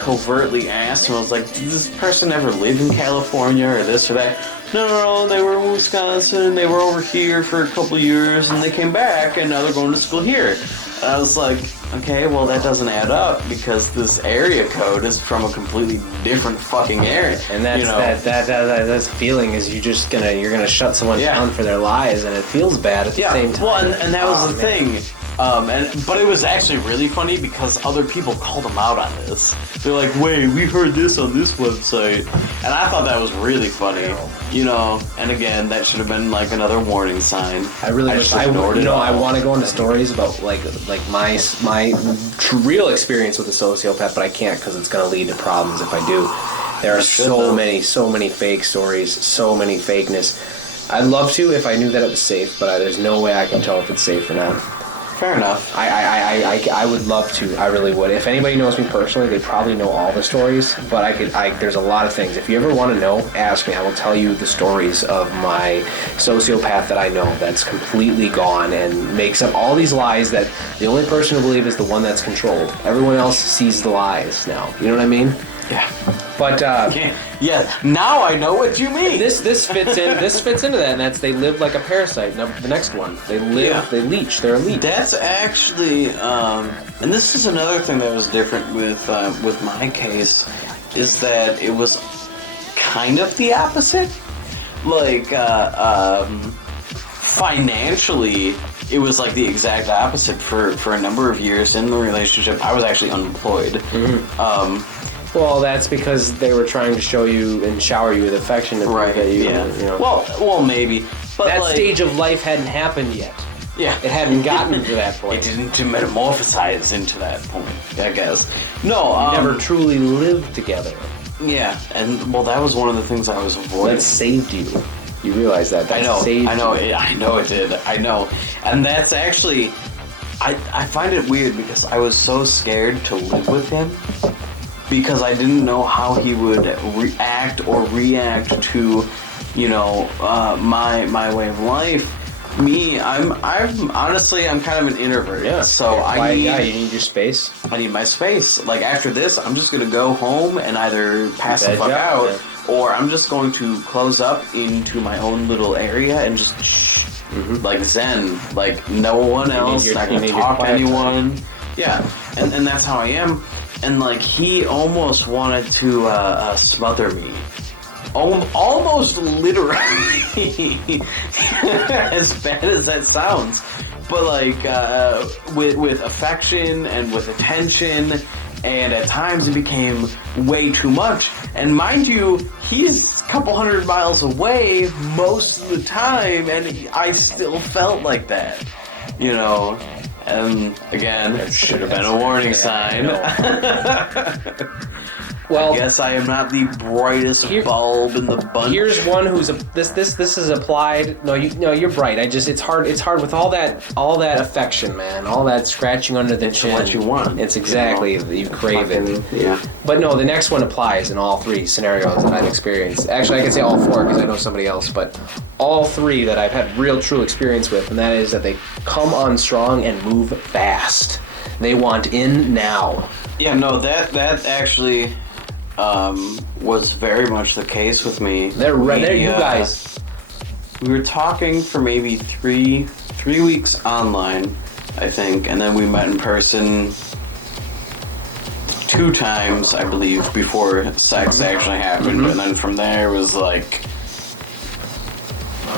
covertly asked him, I was like, did this person ever live in California or this or that? no, they were in Wisconsin, they were over here for a couple of years, and they came back, and now they're going to school here. And I was like, okay, well, that doesn't add up, because this area code is from a completely different fucking area. And that's, that feeling is you're gonna shut someone down for their lies, and it feels bad at the same time. Well, and that was the thing. But it was actually really funny because other people called him out on this. They're like, wait, we heard this on this website. And I thought that was really funny, and again, that should have been like another warning sign. I really wish I want to go into stories about like my real experience with a sociopath, but I can't because it's going to lead to problems if I do. There are so many fake stories, so many fakeness. I'd love to if I knew that it was safe, but there's no way I can tell if it's safe or not. Fair enough. I would love to. I really would. If anybody knows me personally, they probably know all the stories. But there's a lot of things. If you ever want to know, ask me. I will tell you the stories of my sociopath that I know that's completely gone and makes up all these lies that the only person who believes is the one that's controlled. Everyone else sees the lies now. You know what I mean? Yeah. But now I know what you mean. This fits into that, and that's they live like a parasite. Now, the next one, they leech, they're elite. That's actually, and this is another thing that was different with my case, is that it was kind of the opposite. Like, financially, it was like the exact opposite. For a number of years in the relationship, I was actually unemployed. Mm-hmm. Well, that's because they were trying to show you and shower you with affection. And right. Well, maybe. But that stage of life hadn't happened yet. Yeah. It hadn't gotten to that point. It didn't metamorphosize into that point, I guess. No, you never truly lived together. Yeah, and that was one of the things I was avoiding. That saved you. You realize that? I know it did. I know. And that's actually, I find it weird because I was so scared to live with him. Because I didn't know how he would react to, my way of life. Me, I'm honestly kind of an introvert. Yeah. So you need your space. I need my space. Like after this, I'm just gonna go home and either pass the fuck out, or I'm just going to close up into my own little area and just like zen. Like no one else. Not gonna talk to anyone. Yeah, and that's how I am. And like he almost wanted to smother me, almost literally, as bad as that sounds. But like with affection and with attention, and at times it became way too much. And mind you, he's a couple hundred miles away most of the time, and I still felt like that, And again, it should have been a warning sign. Well, I guess I am not the brightest bulb in the bunch. Here's one who's this is applied. No, you're bright. It's hard with all that affection, man. All that scratching under the chin. What you want. It's exactly you crave it. Yeah. But no, the next one applies in all three scenarios that I've experienced. Actually, I can say all four because I know somebody else, but all three that I've had real true experience with, and that is that they come on strong and move fast. They want in now. Yeah, no, that actually was very much the case with me. There you guys. We were talking for maybe three weeks online, I think, and then we met in person 2 times, I believe, before sex actually happened. Mm-hmm. And then from there it was like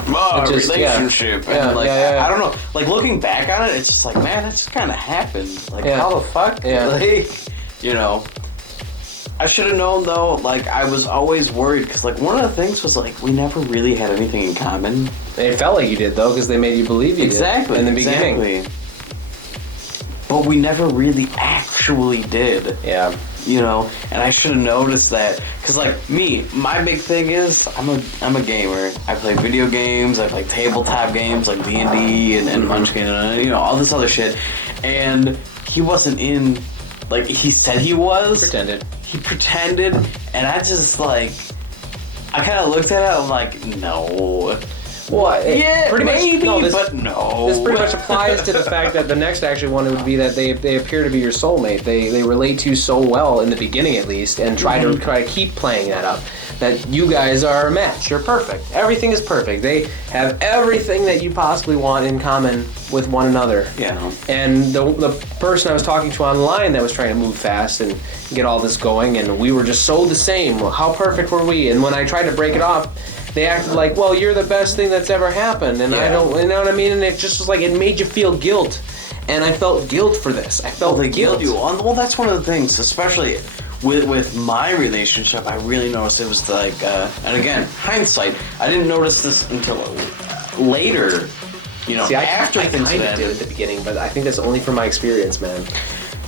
relationship. I don't know. Like looking back on it, it's just like, man, that just kind of happened. Like how the fuck? Yeah. Like, I should have known though. Like I was always worried because like one of the things was like we never really had anything in common. It felt like you did though because they made you believe you did in the beginning. But we never really actually did. Yeah. And I should have noticed that because like me, my big thing is I'm a gamer. I play video games. I play tabletop games like D&D and Munchkin and all this other shit. And he wasn't in. Like he said he was. He pretended, and I just like, I kind of looked at it. I'm like, no. Well, yeah, pretty maybe, much, but no. This pretty much applies to the fact that the next actually one would be that they appear to be your soulmate. They relate to you so well in the beginning at least, and try to keep playing that up. that you guys are a match. You're perfect. Everything is perfect. They have everything that you possibly want in common with one another. Yeah. And the person I was talking to online that was trying to move fast and get all this going, and we were just so the same. How perfect were we? And when I tried to break it off, they acted like, well, you're the best thing that's ever happened. And I don't, you know what I mean? And it just was like, it made you feel guilt. And I felt guilt for this. I felt the guilt. Well, that's one of the things, especially with my relationship, I really noticed it was like, and again, hindsight, I didn't notice this until later, you know, See, after I things kind of had did at the beginning, but I think that's only from my experience, man.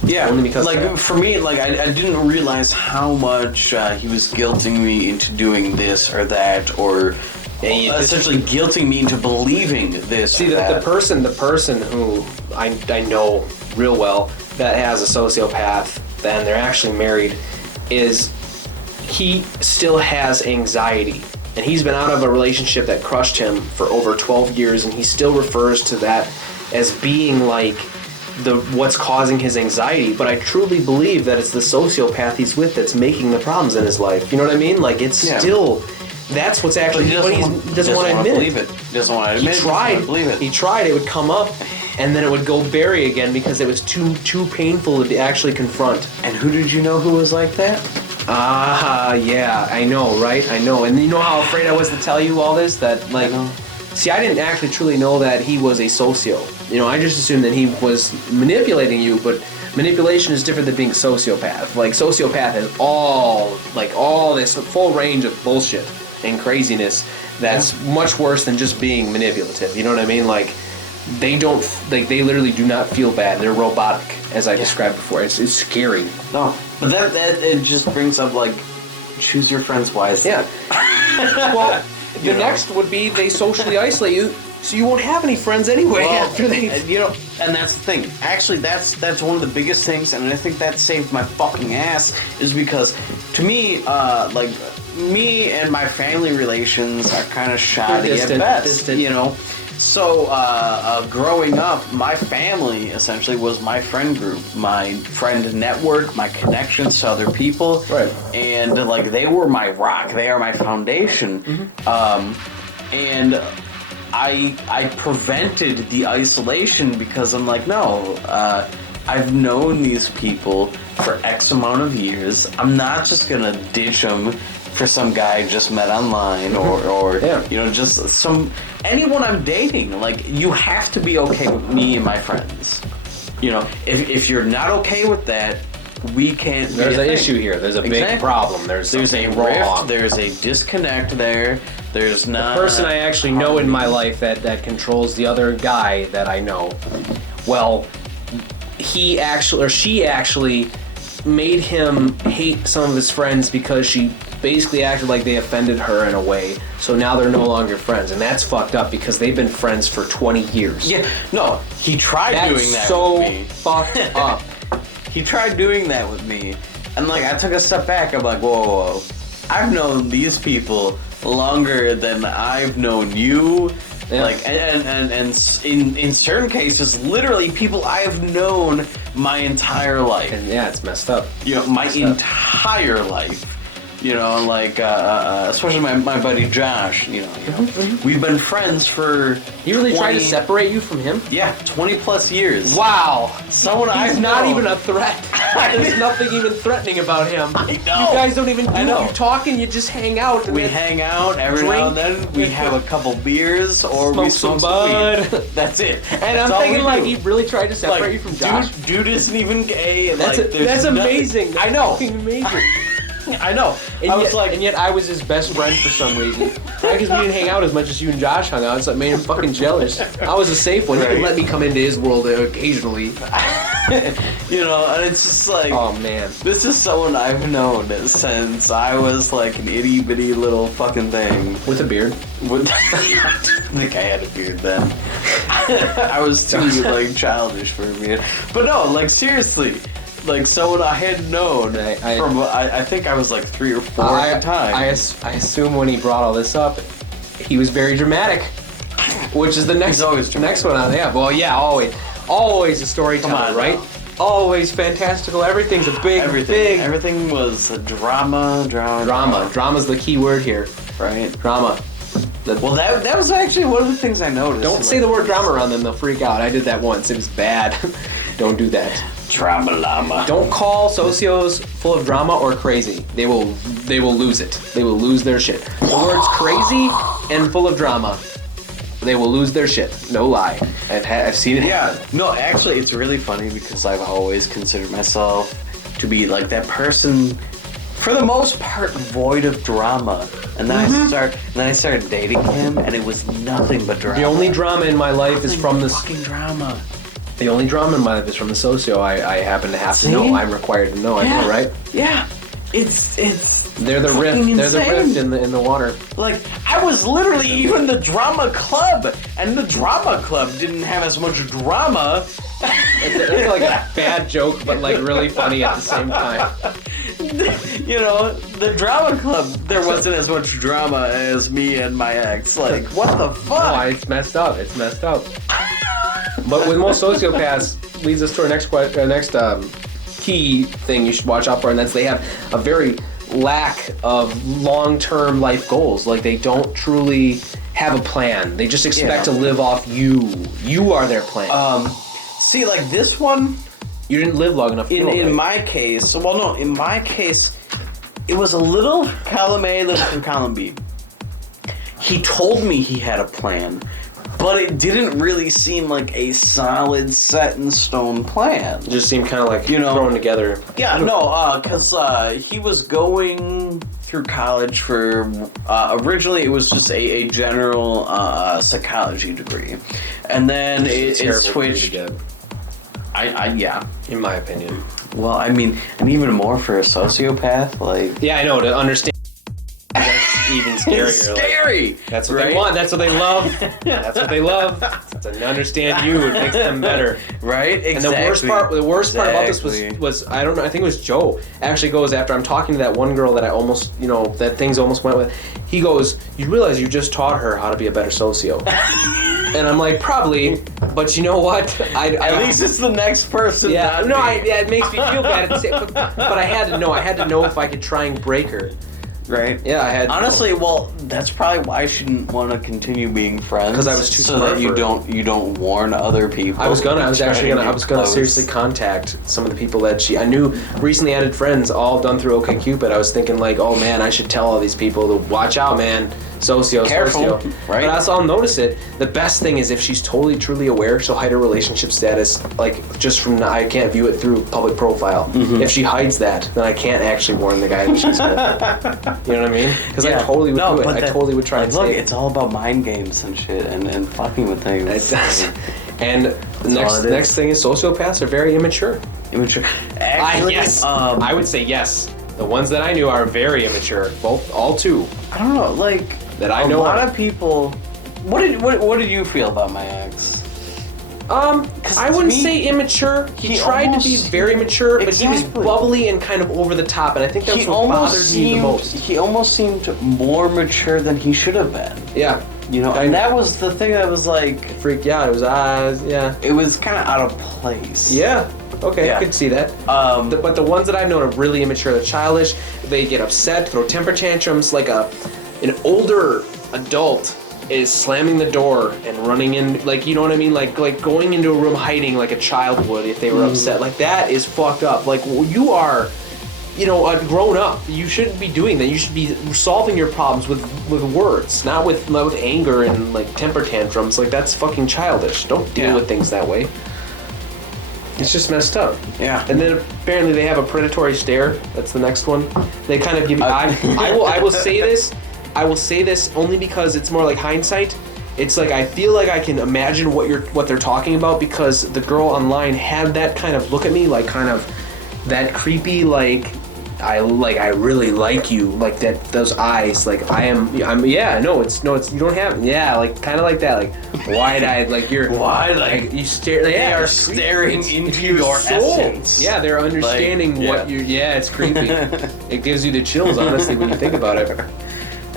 Yeah, only because like for me, like I didn't realize how much he was guilting me into doing this or that, or essentially guilting me into believing this. See, the person who I know real well that has a sociopath, and they're actually married, he still has anxiety. And he's been out of a relationship that crushed him for over 12 years, and he still refers to that as being like what's causing his anxiety. But I truly believe that it's the sociopath he's with that's making the problems in his life. You know what I mean? Like, it's still... That's what's actually... He doesn't want to admit it. He doesn't want to admit it. He tried. It would come up, and then it would go bury again because it was too painful to actually confront. And who did you know who was like that? Yeah, I know, right? I know. And you know how afraid I was to tell you all this? That, like... See, I didn't actually truly know that he was a socio. You know, I just assumed that he was manipulating you, but manipulation is different than being sociopath. Like, sociopath has all this full range of bullshit and craziness that's much worse than just being manipulative. You know what I mean? Like, they literally do not feel bad. They're robotic, as I described before. It's scary. No, but that it just brings up, like, choose your friends wisely. Yeah. Well, the next would be they socially isolate you, so you won't have any friends anyway after they... And that's the thing. Actually, that's one of the biggest things, and I think that saved my fucking ass, is because, to me, like, me and my family relations are kind of shoddy at best, you know? So, growing up, my family, essentially, was my friend group, my friend network, my connections to other people. Right. And, like, they were my rock. They are my foundation. And I prevented the isolation because I'm like, no, I've known these people for X amount of years. I'm not just going to ditch them for some guy I just met online or you know, just anyone I'm dating. Like, you have to be okay with me and my friends. You know, if you're not okay with that, we can't. There's an issue here. There's a big problem. There's a rift. There's a disconnect there. There's not... The person I actually know in my life that controls the other guy that I know, well, she actually made him hate some of his friends because she basically acted like they offended her in a way. So now they're no longer friends, and that's fucked up because they've been friends for 20 years. Yeah, no, he tried doing that so with me. Fucked up. He tried doing that with me, and like I took a step back. I'm like, whoa. I've known these people longer than I've known you. Yeah. Like, and in certain cases, literally people I have known my entire life. And yeah, it's messed up. You know, my entire life. You know, like, especially my buddy Josh, you know, we've been friends for... He really tried to separate you from him? Yeah, 20 plus years. Wow. Someone He's not even a threat. There's nothing even threatening about him. I know. You guys don't even do You talk and you just hang out. And we hang out every now and then. We have a couple beers or we smoke some bud. That's it. And I'm thinking, like, he really tried to separate you from Josh. Dude isn't even gay. And that's amazing. I know. Amazing. I know. And yet I was his best friend for some reason. Probably because we didn't hang out as much as you and Josh hung out, so it made him fucking jealous. I was a safe one. He could let me come into his world occasionally. You know, and it's just like... Oh, man. This is someone I've known since I was like an itty-bitty little fucking thing. With a beard? I think I had a beard then. I was too, like, childish for a beard. But no, like, seriously... Like, someone I had known from, I think I was like 3 or 4 at the time. I assume when he brought all this up, he was very dramatic, which is the next one on. Yeah, well, yeah, always a storyteller, right? always fantastical. Everything's a big. Everything was a drama. Drama's the key word here. Right? Drama. Well, that was actually one of the things I noticed. Don't say the word drama around them, they'll freak out. I did that once. It was bad. Don't do that. Drama llama. Don't call socios full of drama or crazy. They will lose it. They will lose their shit. The words crazy and full of drama, they will lose their shit. No lie. I've seen it happen. No, actually, it's really funny because I've always considered myself to be like that person, for the most part, void of drama. And then I started dating him, and it was nothing but drama. The only drama in my life is from this. Fucking drama. The only drama in my life is from the socio I happen to have to know. I'm required to know. I know, right? Yeah. It's. They're the rift. Insane. They're the rift in the water. Like, I was literally even the drama club, and the drama club didn't have as much drama. It's like a bad joke, but like really funny at the same time. You know, the drama club, there wasn't as much drama as me and my ex. Like, what the fuck? No, it's messed up. But with most sociopaths, leads us to our next key thing you should watch out for, and that's they have a very lack of long-term life goals. Like, they don't truly have a plan. They just expect to live off you. You are their plan. See, like this one, you didn't live long enough to know, in right? my case, it was a little column A, little column B. He told me he had a plan, but it didn't really seem like a solid, set-in-stone plan. It just seemed kind of like thrown together. Yeah, no, because he was going through college for, originally it was just a general psychology degree. And then it switched. Yeah. In my opinion. Well, I mean, and even more for a sociopath, like... Yeah, I know, to understand. That's even scarier. It's scary! Like, that's what they want, that's what they love. That's what they love. To understand you, it makes them better. Right? Exactly. And the worst part about this was I don't know, I think it was Joe, actually goes after I'm talking to that one girl that I almost, that things almost went with. He goes, you realize you just taught her how to be a better socio. And I'm like, probably, but you know what? At least it's the next person. Yeah, no, it makes me feel bad. But I had to know. I had to know if I could try and break her. Right? Yeah, I had. Honestly, well, that's probably why I shouldn't want to continue being friends. Because I was too smart so that you don't warn other people. I was gonna seriously contact some of the people that I knew recently added friends, all done through OkCupid. I was thinking like, oh man, I should tell all these people to watch out, man. Careful, right? But also I'll notice it. The best thing is if she's totally, truly aware, she'll hide her relationship status, like just from I can't view it through public profile. Mm-hmm. If she hides that, then I can't actually warn the guy that she's with. You know what I mean? Because I totally would do it. I totally would try and look, say it's all about mind games and shit and fucking with things. And the next thing is sociopaths are very immature. Actually, yes. I would say yes. The ones that I knew are very immature. All two. I don't know, like that I know. A lot of people. What did you feel about my ex? I wouldn't say immature. He tried to be very mature, but he was bubbly and kind of over the top, and I think that's what bothers me the most. He almost seemed more mature than he should have been. Yeah. And that was the thing that was like... freaked you out. It was, It was kind of out of place. Yeah. Okay, yeah. I could see that. But the ones that I've known are really immature. They're childish. They get upset, throw temper tantrums. Like an older adult is slamming the door and running in, like, you know what I mean? Like going into a room hiding like a child would if they were upset. Like, that is fucked up. Like, you are... a grown up. You shouldn't be doing that. You should be solving your problems with words, not with anger and like temper tantrums. Like, that's fucking childish. Don't deal with things that way. It's just messed up. Yeah. And then apparently they have a predatory stare. That's the next one. They kind of give you. I will say this. I will say this only because it's more like hindsight. It's like I feel like I can imagine what they're talking about because the girl online had that kind of look at me, like kind of that creepy I really like you, like that, those eyes, like I'm you don't have, like kind of like that, like wide-eyed, like you're you stare, they are staring into your essence. Yeah, they're understanding what you. Yeah, it's creepy. It gives you the chills, honestly, when you think about it.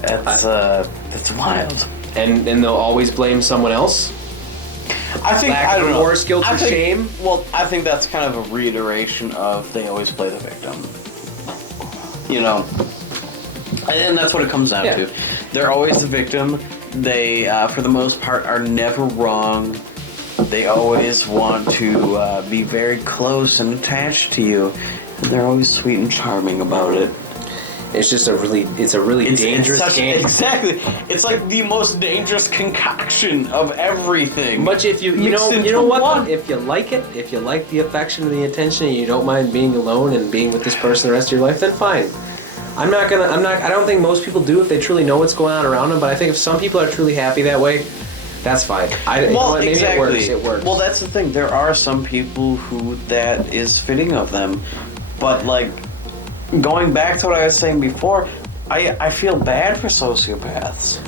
That's wild. And they'll always blame someone else. I think lack I of don't know. remorse, guilt, I or think- shame. Well, I think that's kind of a reiteration of they always play the victim. You know, and that's what it comes down to. They're always the victim. They, for the most part, are never wrong. They always want to be very close and attached to you. And they're always sweet and charming about it. It's just a really dangerous game. Exactly. It's like the most dangerous concoction of everything. But if you know what? If you like it, if you like the affection and the attention, and you don't mind being alone and being with this person the rest of your life, then fine. I don't think most people do if they truly know what's going on around them. But I think if some people are truly happy that way, that's fine. Maybe exactly. It works. Well, that's the thing. There are some people who that is fitting of them, but like. Going back to what I was saying before, I feel bad for sociopaths.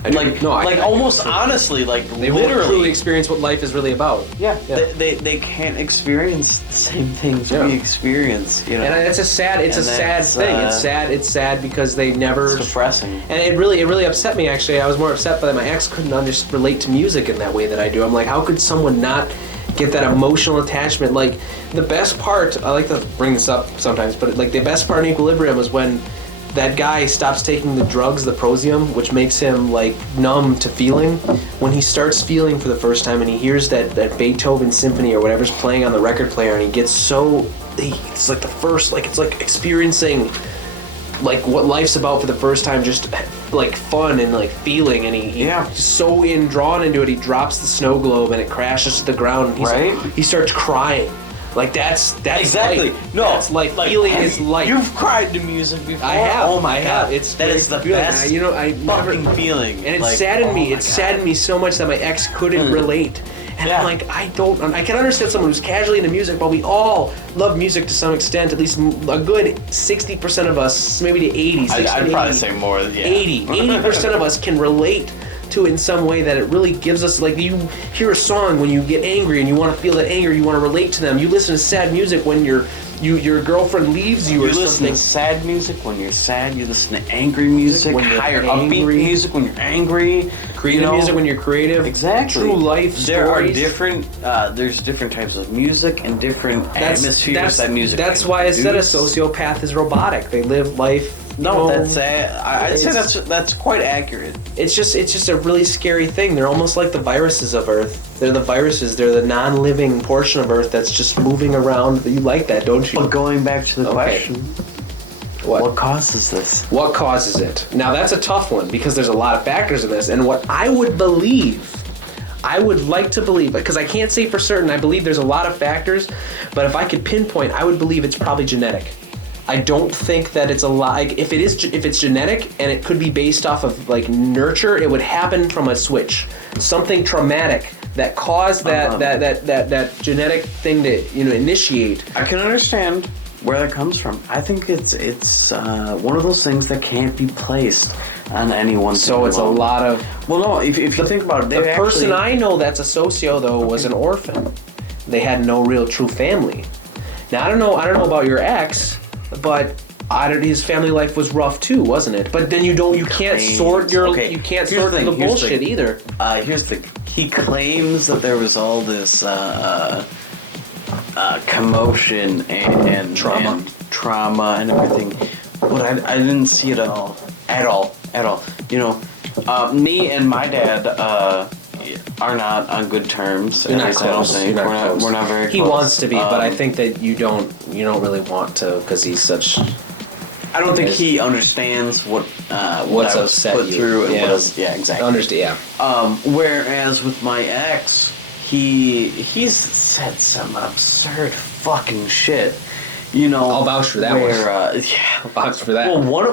Honestly, like they literally won't truly experience what life is really about. Yeah. They can't experience the same things we experience. You know, and it's a sad thing. It's sad because they never. It's depressing. And it really upset me. Actually, I was more upset that my ex couldn't relate to music in that way that I do. I'm like, how could someone not get that emotional attachment? Like, the best part, I like to bring this up sometimes, but like the best part in Equilibrium was when that guy stops taking the drugs, the Prosium, which makes him like numb to feeling. When he starts feeling for the first time and he hears that Beethoven symphony or whatever's playing on the record player, and he gets it's like the first, like it's like experiencing like what life's about for the first time, just like fun and like feeling, and he's so drawn into it, he drops the snow globe and it crashes to the ground, and he starts crying. Like that's exactly life. No, that's like feeling is life. You've cried to music before. I have. Oh my god, that is the best. I fucking feeling, and it saddened me. It saddened me so much that my ex couldn't relate. And I'm like, I can understand someone who's casually into music, but we all love music to some extent. At least a good 60% of us, maybe to 80. I'd probably say more. Yeah. 80% of us can relate to it in some way that it really gives us, like, you hear a song when you get angry and you want to feel that anger, you want to relate to them. You listen to sad music when your girlfriend leaves you or something. You listen to sad music when you're sad. You listen to angry music when you're higher angry. Upbeat music when you're angry. Creative music when you're creative. Exactly. True life there stories. Are different. There's different types of music and different atmospheres that music. That's why I said a sociopath is robotic. They live life. I'd say that's quite accurate. It's just a really scary thing. They're almost like the viruses of Earth. They're the viruses. They're the non-living portion of Earth that's just moving around. You like that, don't you? But going back to the question, what causes this? What causes it? Now that's a tough one because there's a lot of factors in this. And what I would like to believe, because I can't say for certain. I believe there's a lot of factors, but if I could pinpoint, I would believe it's probably genetic. I don't think that it's a lot. Like, if it's genetic and it could be based off of like nurture, it would happen from a switch, something traumatic that caused that genetic thing to initiate. I can understand where that comes from. I think it's one of those things that can't be placed on anyone. So it's alone. A lot of. Well, no. If you think about it, the person I know that's a socio though was an orphan. They had no real true family. Now I don't know about your ex. But his family life was rough too, wasn't it? But then you can't sort you can't sort through the bullshit either. He claims that there was all this commotion and trauma and everything, but I didn't see it at all. You know, me and my dad are not on good terms. You're not close. We're not very close. He wants to be, but I think that you don't really want to because he's such. I don't think he understands what's upset put you. through and yeah. Exactly. Understand? Yeah. Whereas with my ex, he's said some absurd fucking shit. You know, I'll vouch for that one. I'll vouch for that. Well, one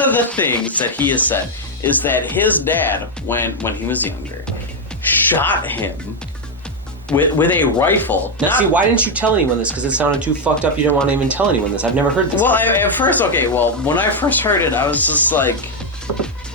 of the things that he has said is that his dad, when he was younger, shot him with a rifle. Now, see, why didn't you tell anyone this? Because it sounded too fucked up. You didn't want to even tell anyone this. I've never heard this. Well, at first, when I first heard it, I was just like,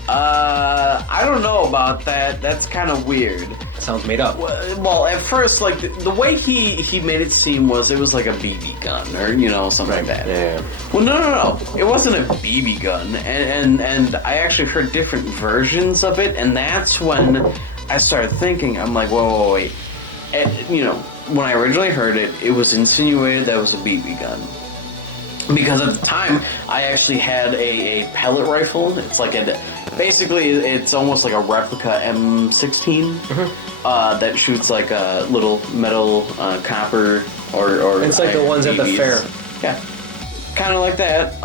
I don't know about that. That's kind of weird. Sounds made up. Well, at first, like the way he made it seem was it was like a BB gun or something like that. Yeah. Well, no, it wasn't a BB gun, and I actually heard different versions of it, and that's when I started thinking, I'm like, whoa, wait. And, when I originally heard it, it was insinuated that it was a BB gun. Because at the time, I actually had a pellet rifle. It's like basically, it's almost like a replica M16 that shoots like a little metal copper or it's like the ones at the BBs. fair. Yeah, kind of like that.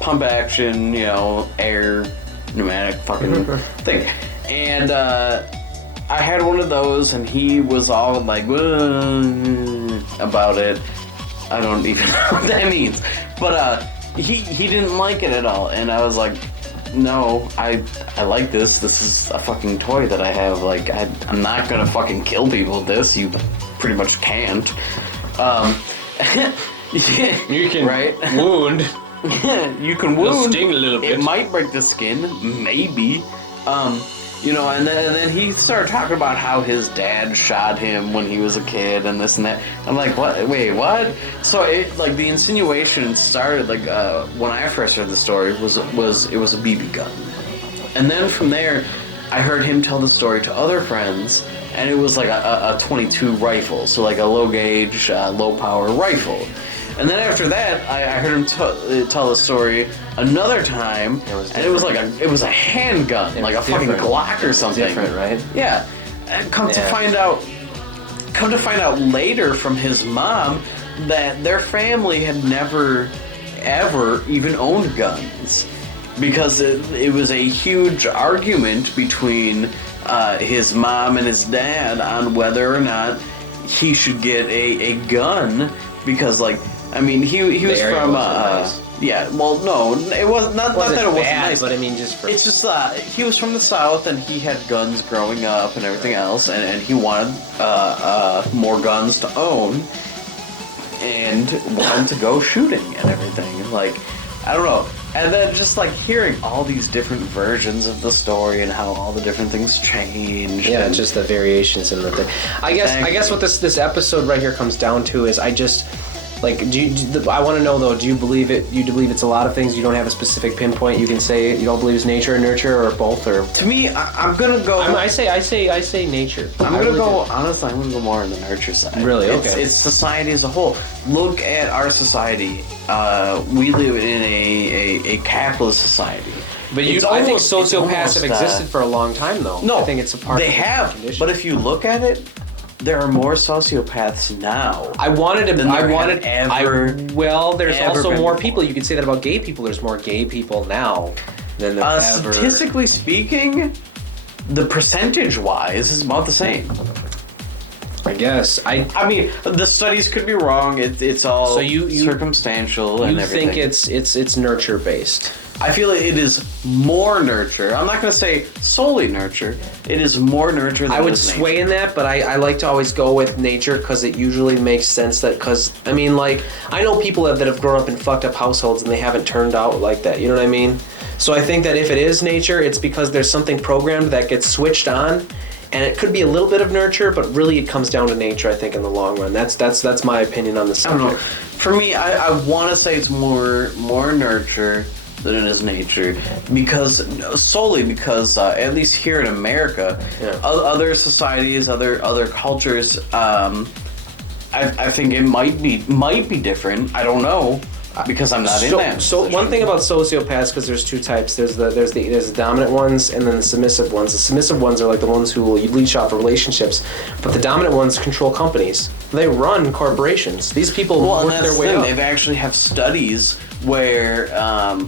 Pump action, air, pneumatic fucking thing. And I had one of those, and he was all like about it. I don't even know what that means. But he didn't like it at all. And I was like, no, I like this. This is a fucking toy that I have. Like, I'm not going to fucking kill people with this. You pretty much can't. You can wound. You can wound. It'll sting a little bit. It might break the skin. Maybe. And then he started talking about how his dad shot him when he was a kid and this and that. I'm like, what? Wait, what? So the insinuation started when I first heard the story it was a BB gun, and then from there, I heard him tell the story to other friends, and it was like a 22 rifle, so like a low gauge, low power rifle. And then after that, I heard him tell the story another time, and it was a handgun, like a fucking Glock or something. Different, right? Yeah. And come to find out later from his mom that their family had never, ever even owned guns, because it was a huge argument between his mom and his dad on whether or not he should get a gun, because he was from nice. yeah, well, no, it was not that it wasn't bad, nice, but I mean, just it's just he was from the South, and he had guns growing up and everything else, and he wanted more guns to own, and wanted to go shooting and everything. Like, I don't know. And then just hearing all these different versions of the story and how all the different things change. Yeah, and just the variations in the thing. I guess what this episode right here comes down to is I just I want to know though. Do you believe it? You believe it's a lot of things? You don't have a specific pinpoint. You can say you don't believe it's nature or nurture or both, or to me, I'm gonna go. I say nature. I'm gonna go. Honestly, I'm gonna go more on the nurture side. Really? Okay. It's society as a whole. Look at our society. We live in a capitalist society. But I think sociopaths have existed for a long time, though. No, I think it's a part of the condition. But if you look at it, there are more sociopaths now. There's also more people. You can say that about gay people. There's more gay people now than there ever. Statistically speaking, the percentage-wise is about the same. I guess. I mean, the studies could be wrong. It's all circumstantial and everything. You think it's nurture based? I feel it is more nurture. I'm not going to say solely nurture. It is more nurture than I would sway in that, but I like to always go with nature because it usually makes sense I know people that have grown up in fucked up households and they haven't turned out like that. You know what I mean? So I think that if it is nature, it's because there's something programmed that gets switched on. And it could be a little bit of nurture, but really it comes down to nature, I think, in the long run. That's my opinion on the subject. I don't know. For me, I want to say it's more nurture than it is nature, because at least here in America, other societies, other cultures, I think it might be different. I don't know. Because I'm not in that. So one thing about sociopaths, because there's two types. There's the dominant ones and then the submissive ones. The submissive ones are like the ones who will leech off of relationships, but the dominant ones control companies. They run corporations. These people work their way up. They've actually have studies where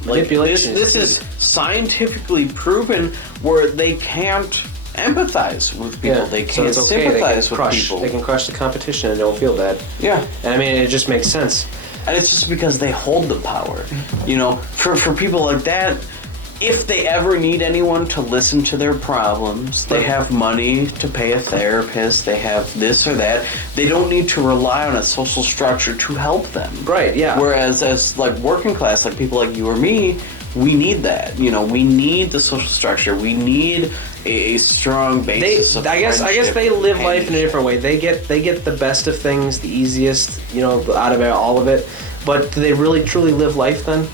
this is scientifically proven where they can't empathize with people. Yeah. They can't sympathize with people. They can crush the competition and don't feel bad. Yeah. And I mean, it just makes sense. And it's just because they hold the power. For people like that, if they ever need anyone to listen to their problems, they have money to pay a therapist, they have this or that. They don't need to rely on a social structure to help them. Right, yeah. Whereas as working class, people like you or me, we need that. We need the social structure. We need a strong basis of I guess they live life in a different way. They get the best of things, the easiest, out of all of it. But do they really truly live life then?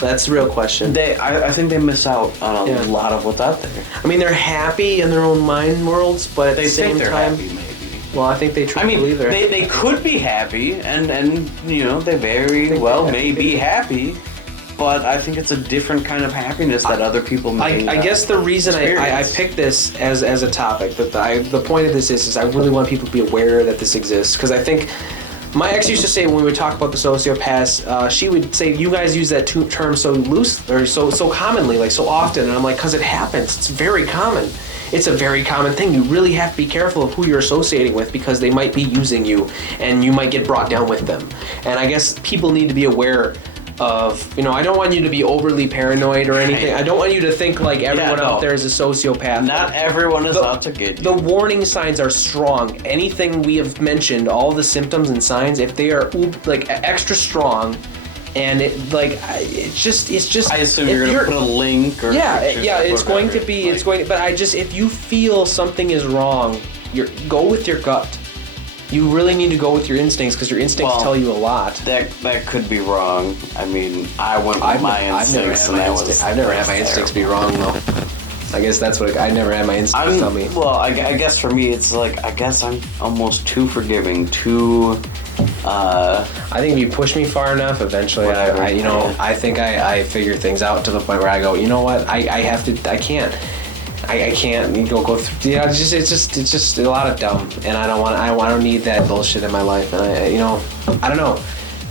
That's the real question. I think they miss out on a lot of what's out there. I mean, they're happy in their own mind worlds, but at the same time, happy, maybe. Well, I think they truly believe they're happy. They could be happy, and you know, they very well may be happy, but I think it's a different kind of happiness that other people may I guess the reason I picked this as a topic, but the point of this is I really want people to be aware that this exists, because I think my ex used to say when we would talk about the sociopaths, she would say, you guys use that term so loose, or so commonly, like so often, and I'm like, because it happens, it's very common. It's a very common thing. You really have to be careful of who you're associating with, because they might be using you and you might get brought down with them. And I guess people need to be aware of, you know, I don't want you to be overly paranoid or anything. I don't want you to think like everyone out there is a sociopath. Not everyone is out to get you. The warning signs are strong. Anything we have mentioned, all the symptoms and signs, if they are like extra strong, and it's just. I assume you're gonna put a link or it's going to be But if you feel something is wrong, go with your gut. You really need to go with your instincts, because your instincts tell you a lot. That could be wrong. I mean, I went with my instincts, I've never had my instincts be wrong though. I guess that's what I never had my instincts tell me. Well, I guess for me, it's like I guess I'm almost too forgiving, too. I think if you push me far enough, eventually, I think I figure things out to the point where I go, you know what, I can't go through. Yeah, it's just a lot of dumb, and I don't need that bullshit in my life, and I don't know.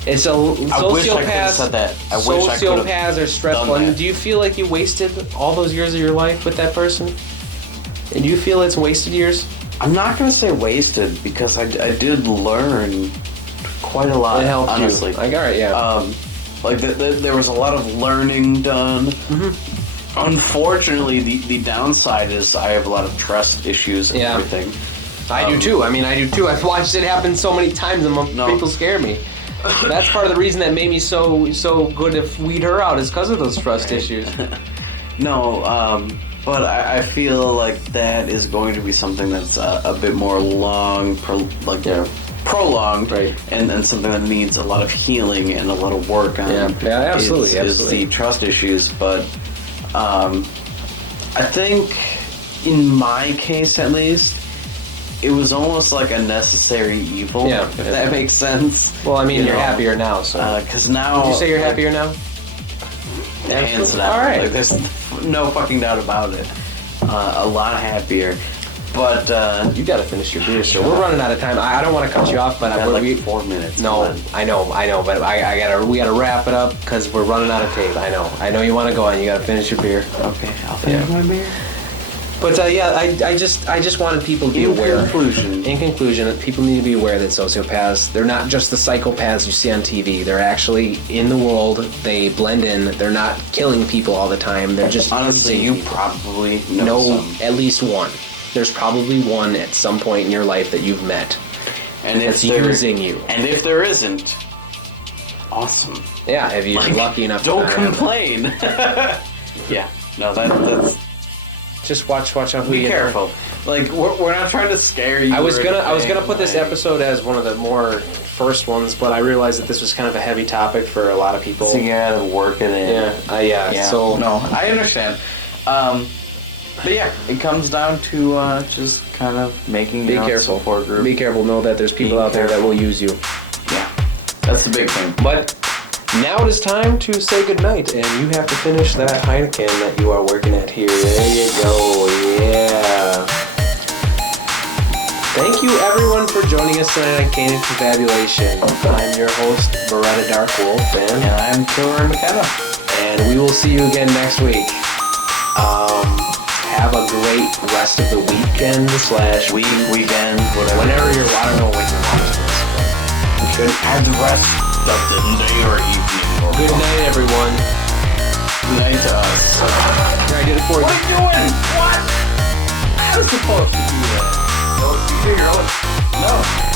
It's a sociopath. I wish I could have said that. Sociopaths are stressful. And do you feel like you wasted all those years of your life with that person? And do you feel it's wasted years? I'm not gonna say wasted, because I did learn quite a lot. It helped honestly. You. Like, all right, yeah. There was a lot of learning done. Mm-hmm. Unfortunately, the downside is I have a lot of trust issues and everything. I do too. I've watched it happen so many times, and people scare me. That's part of the reason that made me so good to weed her out, is because of those trust issues. But I feel like that is going to be something that's a bit more prolonged, right? And something that needs a lot of healing and a lot of work on. Absolutely. Is the trust issues, but I think in my case, at least, it was almost like a necessary evil. Yeah, if that makes sense. Well, I mean, you're happier now, so. Because now. Would you say you're happier now? Hands down. All right. Like, there's no fucking doubt about it. A lot happier. But you got to finish your beer, sir. We're running out of time. I don't want to cut you off, but we 4 minutes. No, I know, but we gotta wrap it up because we're running out of tape. I know you want to go on. You got to finish your beer. Okay, I'll finish my beer. But I just wanted people to be aware. In conclusion, that people need to be aware that sociopaths, they're not just the psychopaths you see on TV. They're actually in the world. They blend in. They're not killing people all the time. They're just honestly, you people. Probably know at least one. There's probably one at some point in your life that you've met, and it's using you. And if there isn't, awesome. Yeah, if you're lucky enough. Don't complain. Yeah, no, that's. Just watch out. Be careful. Like we're not trying to scare you. I was gonna put this episode as one of the more first ones, but I realized that this was kind of a heavy topic for a lot of people. So you gotta work it in. Yeah. So no, I understand. But yeah, it comes down to just kind of making be careful. Support group. Be careful. Know that there's people out there that will use you. Yeah, that's the big thing. But now it is time to say goodnight, and you have to finish that Heineken that you are working at here. There you go. Yeah. Thank you, everyone, for joining us tonight on Canid Confabulation. I'm your host, Beretta Darkwolf, and I'm Kilroy McKenna. And we will see you again next week. Have a great rest of the weekend / weekend, whatever. Whenever you're, I don't know when you're watching this. You should add the rest of the day or evening. Good night, everyone. Good night to us. Here, I did it for you. What are you doing? What? I was supposed to do that. No, you do your own. No.